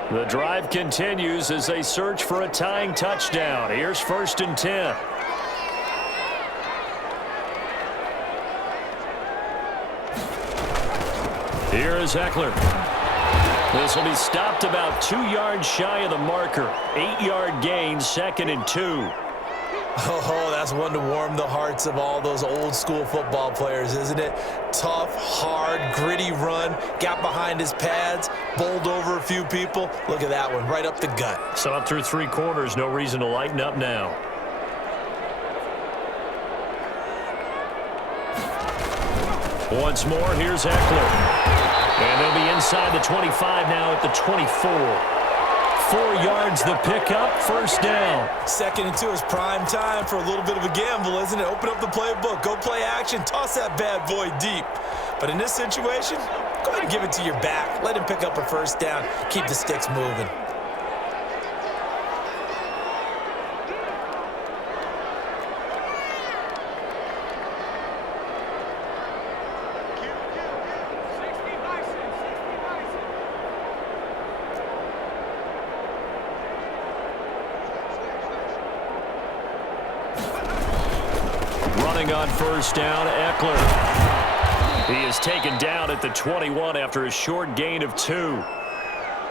The drive continues as they search for a tying touchdown. Here's 1st and 10. Here is Eckler. This will be stopped about 2 yards shy of the marker. 8-yard gain, 2nd and 2. Oh, that's one to warm the hearts of all those old school football players, isn't it? Tough, hard, gritty run, got behind his pads, bowled over a few people. Look at that one, right up the gut. So up through 3 quarters, no reason to lighten up now. Once more, here's Eckler. And they'll be inside the 25 now at the 24. 4 yards the pickup, first down. 2nd and 2 is prime time for a little bit of a gamble, isn't it? Open up the playbook, go play action, toss that bad boy deep. But in this situation, go ahead and give it to your back. Let him pick up a first down, keep the sticks moving. On first down, Eckler. He is taken down at the 21 after a short gain of 2.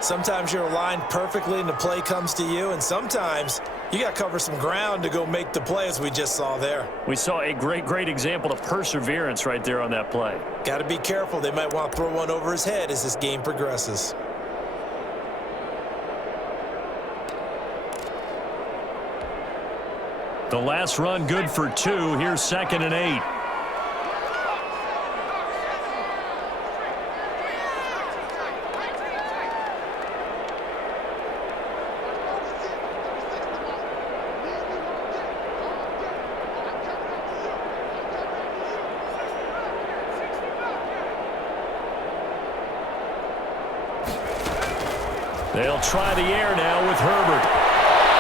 Sometimes you're aligned perfectly and the play comes to you, and sometimes you got to cover some ground to go make the play, as we just saw there. We saw a great example of perseverance right there on that play. Got to be careful. They might want to throw one over his head as this game progresses. The last run good for 2. Here's 2nd and 8. They'll try the air now with Herbert.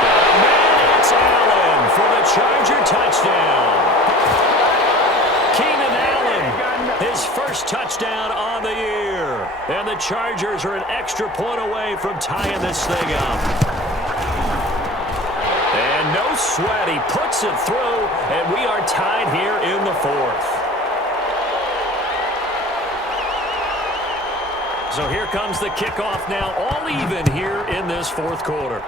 And it's Allen for the Charger touchdown. Keenan Allen, his first touchdown on the year. And the Chargers are an extra point away from tying this thing up. And no sweat, he puts it through, and we are tied here in the 4th. So here comes the kickoff now, all even here in this 4th quarter.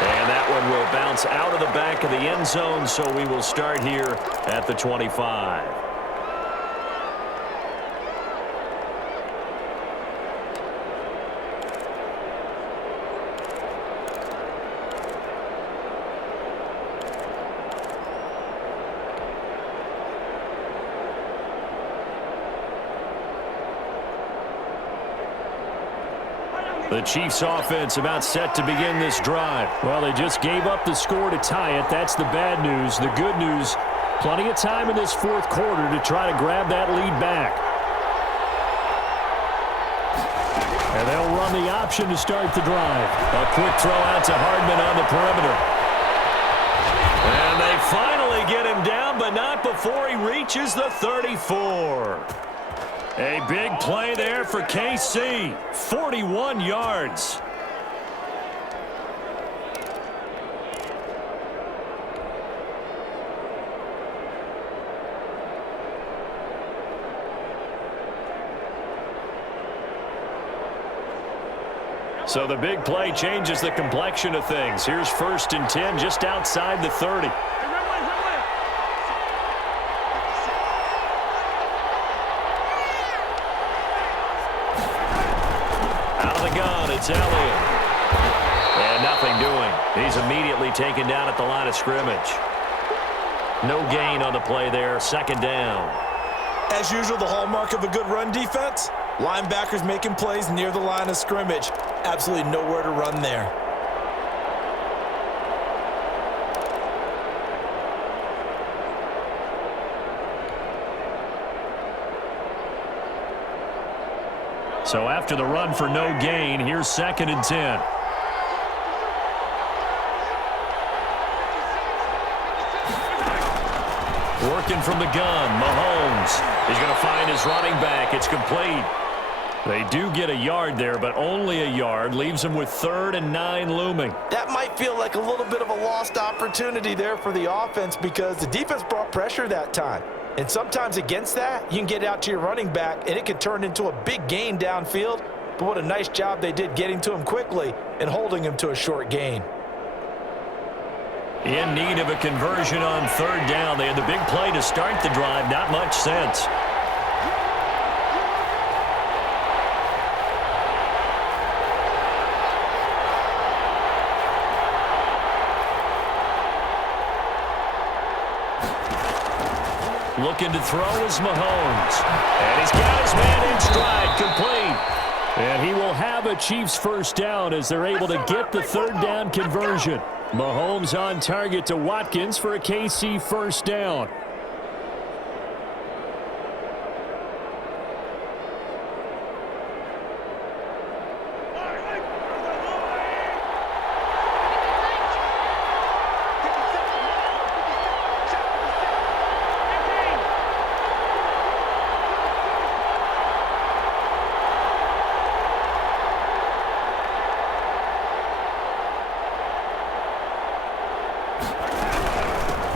And that one will bounce out of the back of the end zone, so we will start here at the 25. The Chiefs offense about set to begin this drive. Well, they just gave up the score to tie it. That's the bad news. The good news, plenty of time in this 4th quarter to try to grab that lead back. And they'll run the option to start the drive. A quick throw out to Hardman on the perimeter. And they finally get him down, but not before he reaches the 34. A big play there for KC. 41 yards. So the big play changes the complexion of things. Here's 1st and 10 just outside the 30. It's Elliott. And nothing doing. He's immediately taken down at the line of scrimmage. No gain on the play there. 2nd down. As usual, the hallmark of a good run defense, linebackers making plays near the line of scrimmage. Absolutely nowhere to run there. So after the run for no gain, here's 2nd and 10. Working from the gun, Mahomes. He's going to find his running back. It's complete. They do get a yard there, but only a yard. Leaves them with 3rd and 9 looming. That might feel like a little bit of a lost opportunity there for the offense because the defense brought pressure that time. And sometimes against that, you can get out to your running back, and it can turn into a big gain downfield. But what a nice job they did getting to him quickly and holding him to a short gain. In need of a conversion on 3rd down. They had the big play to start the drive. Not much sense. Looking to throw is Mahomes. And he's got his man in stride, complete. And he will have a Chiefs 1st down as they're able to get the 3rd down conversion. Mahomes on target to Watkins for a KC 1st down.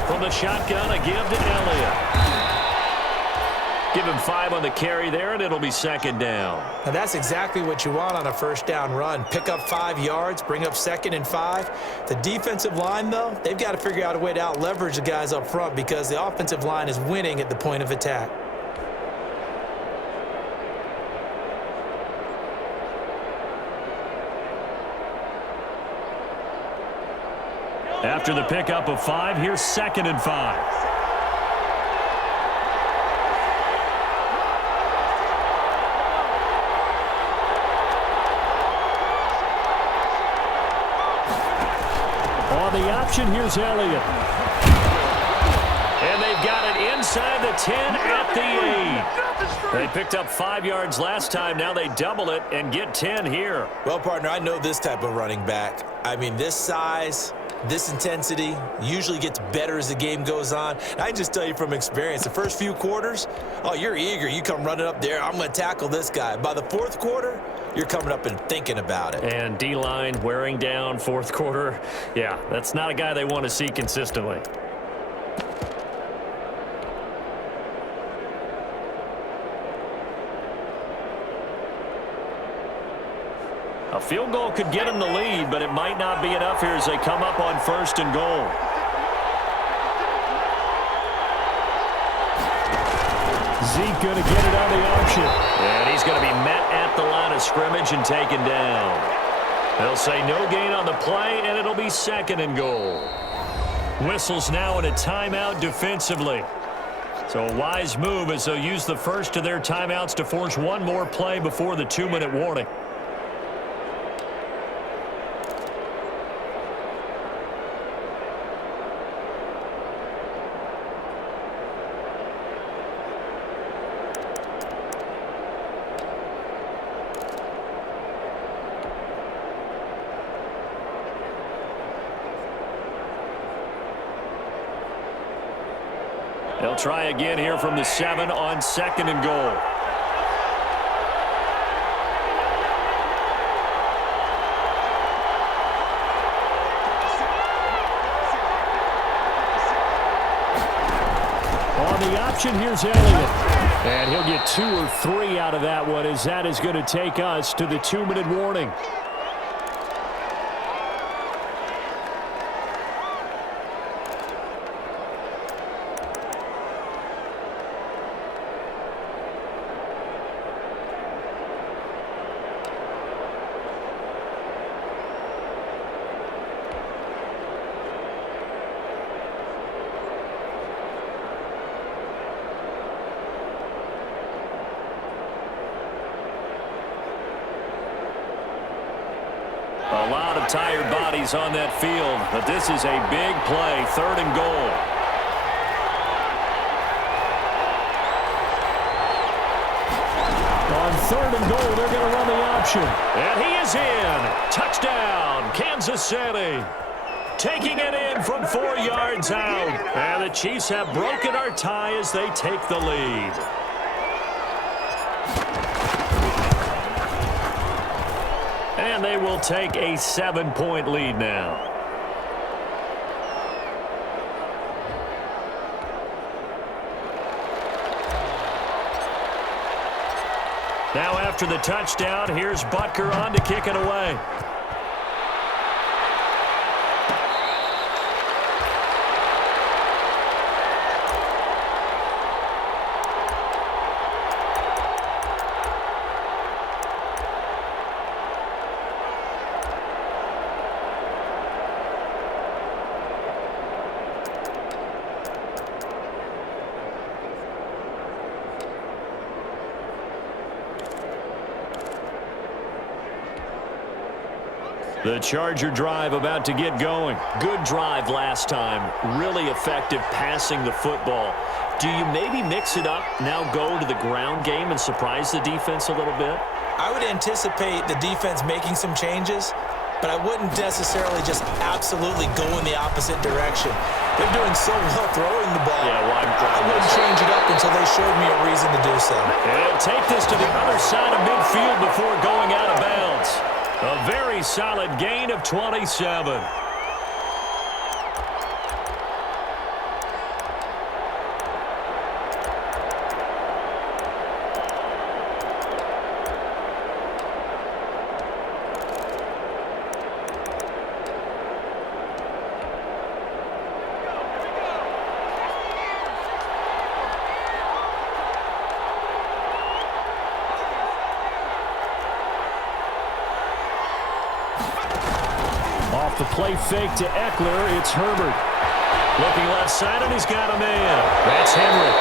From the shotgun, a give to Elliott. Give him 5 on the carry there, and it'll be 2nd down. And that's exactly what you want on a 1st down run. Pick up 5 yards, bring up 2nd and 5. The defensive line, though, they've got to figure out a way to out-leverage the guys up front because the offensive line is winning at the point of attack. After the pickup of 5, here's 2nd and 5. On the option, here's Elliott. And they've got it inside the 10 at the 8. They picked up 5 yards last time. Now they double it and get 10 here. Well, partner, I know this type of running back. I mean, this size, this intensity usually gets better as the game goes on. And I just tell you from experience, the first few quarters, oh, you're eager. You come running up there, I'm going to tackle this guy. By the 4th quarter, you're coming up and thinking about it. And D-line wearing down 4th quarter. Yeah, that's not a guy they want to see consistently. A field goal could get them the lead, but it might not be enough here as they come up on 1st and goal. Zeke going to get it on the option. And he's going to be met at the line of scrimmage and taken down. They'll say no gain on the play, and it'll be 2nd and goal. Whistles now in a timeout defensively. So a wise move as they'll use the first of their timeouts to force one more play before the 2-minute warning. They'll try again here from the 7 on 2nd and goal. On the option, here's Elliott. And he'll get 2 or 3 out of that one as that is going to take us to the 2-minute warning. A lot of tired bodies on that field, but this is a big play, 3rd and goal. On 3rd and goal, they're going to run the option. And he is in. Touchdown, Kansas City. Taking it in from 4 yards out. And the Chiefs have broken our tie as they take the lead. And they will take a 7-point lead now. Now after the touchdown, here's Butker on to kick it away. The Charger drive about to get going. Good drive last time. Really effective passing the football. Do you maybe mix it up, now go to the ground game and surprise the defense a little bit? I would anticipate the defense making some changes, but I wouldn't necessarily just absolutely go in the opposite direction. They're doing so well throwing the ball. Yeah, well, I wouldn't change it up until they showed me a reason to do so. And he'll take this to the other side of midfield before going out of bounds. A very solid gain of 27. Off the play fake to Eckler, it's Herbert. Looking left side, and he's got a man. That's Henry.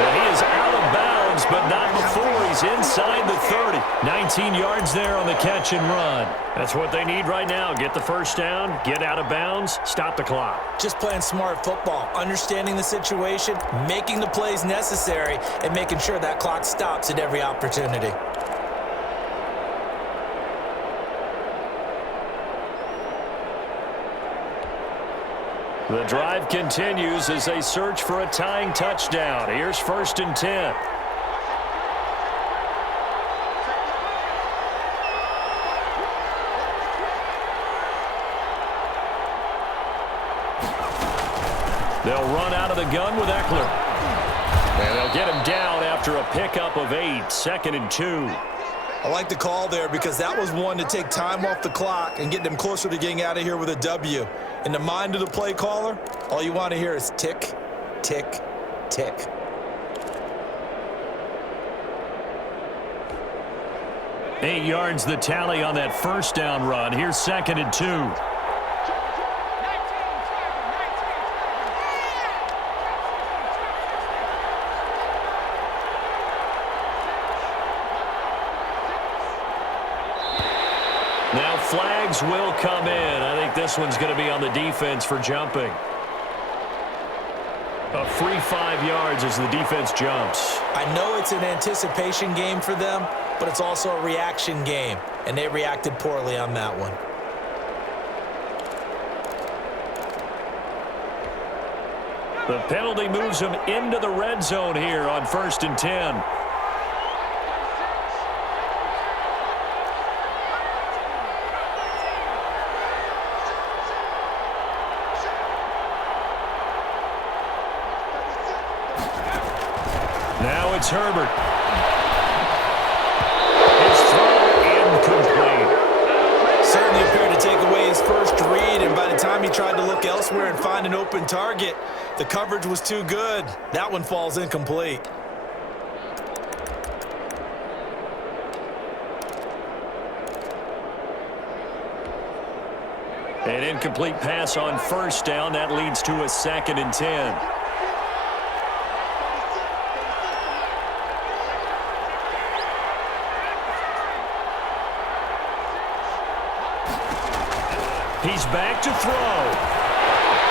And he is out of bounds, but not before he's inside the 30. 19 yards there on the catch and run. That's what they need right now. Get the first down, get out of bounds, stop the clock. Just playing smart football, understanding the situation, making the plays necessary, and making sure that clock stops at every opportunity. The drive continues as they search for a tying touchdown. Here's 1st and 10. They'll run out of the gun with Eckler. And they'll get him down after a pickup of 8. 2nd and 2. I like the call there because that was one to take time off the clock and get them closer to getting out of here with a W. In the mind of the play caller, all you want to hear is tick, tick, tick. Eight yards the tally on that first down run. Here's 2nd and 2. Now flags will come in. I think this one's going to be on the defense for jumping. A free 5 yards as the defense jumps. I know it's an anticipation game for them, but it's also a reaction game, and they reacted poorly on that one. The penalty moves them into the red zone here on 1st and 10. Now it's Herbert. His throw incomplete. Certainly appeared to take away his first read, and by the time he tried to look elsewhere and find an open target, the coverage was too good. That one falls incomplete. An incomplete pass on 1st down. That leads to a 2nd and 10. He's back to throw.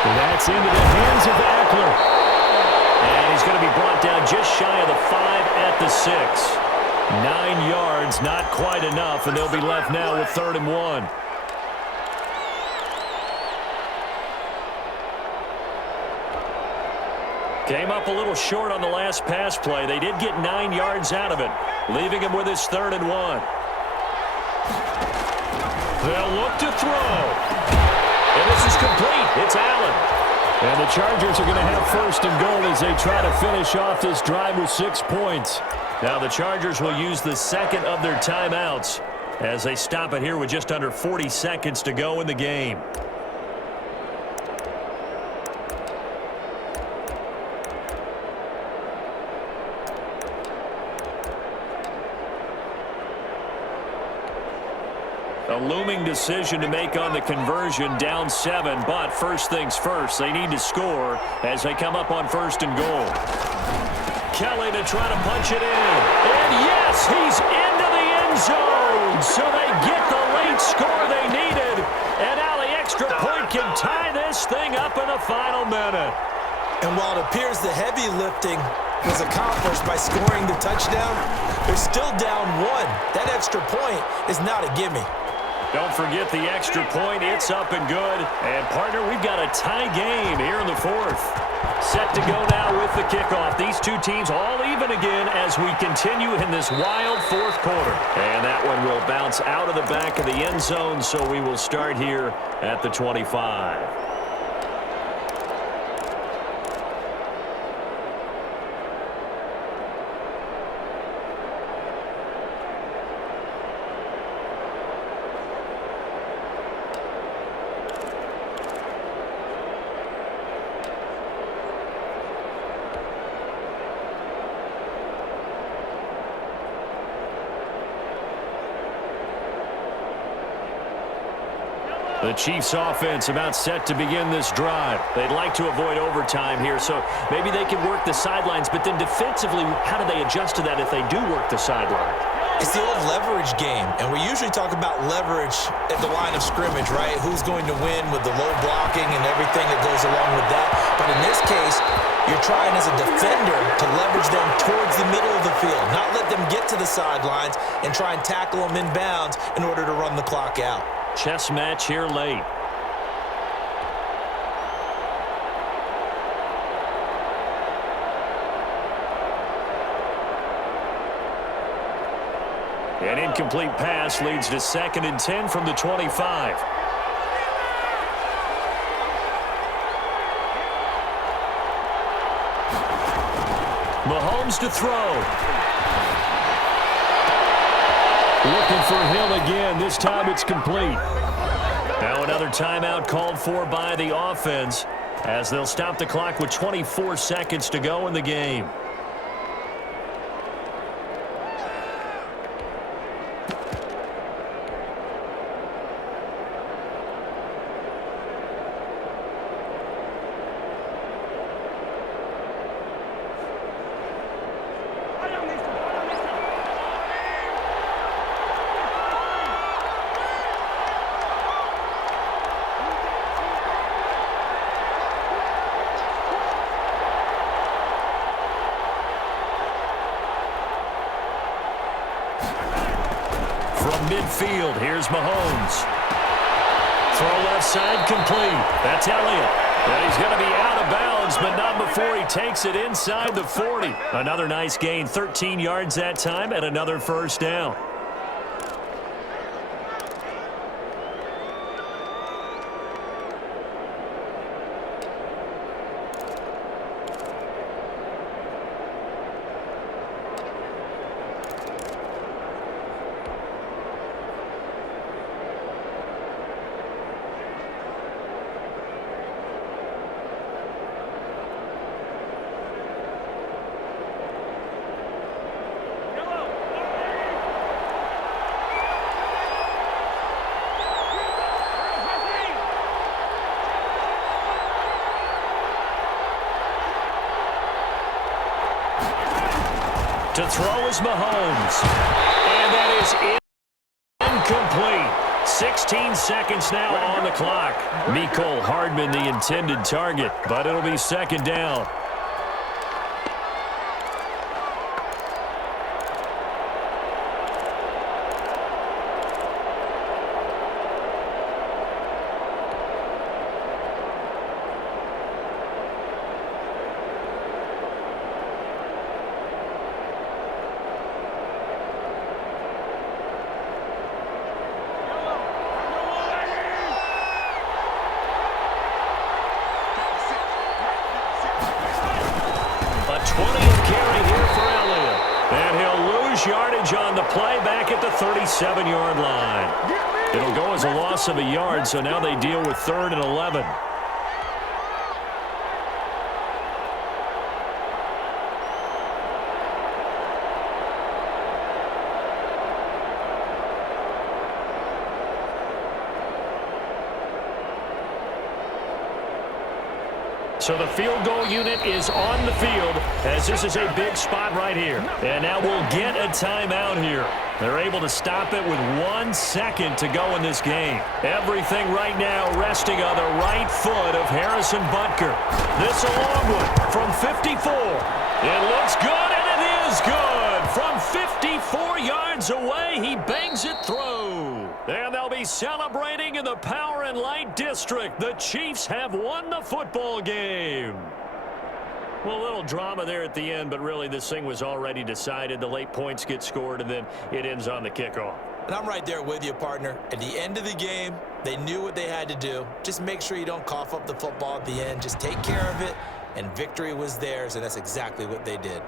That's into the hands of Eckler. And he's going to be brought down just shy of the 5 at the 6. 9 yards, not quite enough, and they'll be left now with 3rd and 1. Came up a little short on the last pass play. They did get 9 yards out of it, leaving him with his 3rd and 1. They'll look to throw. And this is complete. It's Allen. And the Chargers are going to have 1st and goal as they try to finish off this drive with 6 points. Now the Chargers will use the 2nd of their timeouts as they stop it here with just under 40 seconds to go in the game. A looming decision to make on the conversion, down 7, but first things first, they need to score as they come up on 1st and goal. Kelly to try to punch it in, and yes, he's into the end zone, so they get the late score they needed, and now the extra point can tie this thing up in the final minute. And while it appears the heavy lifting was accomplished by scoring the touchdown, they're still down 1. That extra point is not a gimme. Don't forget the extra point. It's up and good. And, partner, we've got a tie game here in the 4th. Set to go now with the kickoff. These two teams all even again as we continue in this wild 4th quarter. And that one will bounce out of the back of the end zone, so we will start here at the 25. The Chiefs offense about set to begin this drive. They'd like to avoid overtime here, so maybe they can work the sidelines, but then defensively, how do they adjust to that if they do work the sideline? It's the old leverage game, and we usually talk about leverage at the line of scrimmage, right? Who's going to win with the low blocking and everything that goes along with that. But in this case, you're trying as a defender to leverage them towards the middle of the field, not let them get to the sidelines and try and tackle them inbounds in order to run the clock out. Chess match here late. An incomplete pass leads to 2nd and 10 from the 25. Mahomes to throw. Looking for Hill again. This time it's complete. Now another timeout called for by the offense as they'll stop the clock with 24 seconds to go in the game. Midfield, here's Mahomes. Throw left side complete. That's Elliott. And he's going to be out of bounds, but not before he takes it inside the 40. Another nice gain, 13 yards that time, and another first down. To throw is Mahomes. And that is incomplete. 16 seconds now on the clock. Mecole Hardman, the intended target, but it'll be 2nd down. Yardage on the play back at the 37-yard line. It'll go as a loss of a yard, so now they deal with 3rd and 11. So the field goal unit is on the field as this is a big spot right here. And now we'll get a timeout here. They're able to stop it with 1 second to go in this game. Everything right now resting on the right foot of Harrison Butker. This a long one from 54. It looks good, and it is good. From 54 yards away, he bangs it through. And they'll be celebrating in the Power and Light District. The Chiefs have won the football game. Well, a little drama there at the end, but really this thing was already decided. The late points get scored, and then it ends on the kickoff. And I'm right there with you, partner. At the end of the game, they knew what they had to do. Just make sure you don't cough up the football at the end. Just take care of it, and victory was theirs, and that's exactly what they did.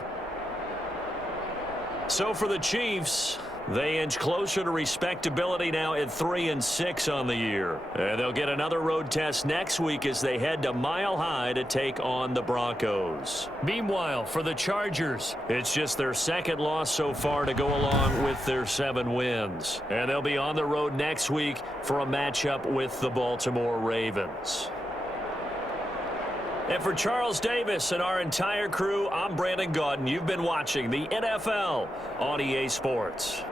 So for the Chiefs, They inch closer to respectability now at 3-6 on the year. And they'll get another road test next week as they head to Mile High to take on the Broncos. Meanwhile, for the Chargers, it's just their second loss so far to go along with their 7 wins. And they'll be on the road next week for a matchup with the Baltimore Ravens. And for Charles Davis and our entire crew, I'm Brandon Gaudin. You've been watching the NFL on EA Sports.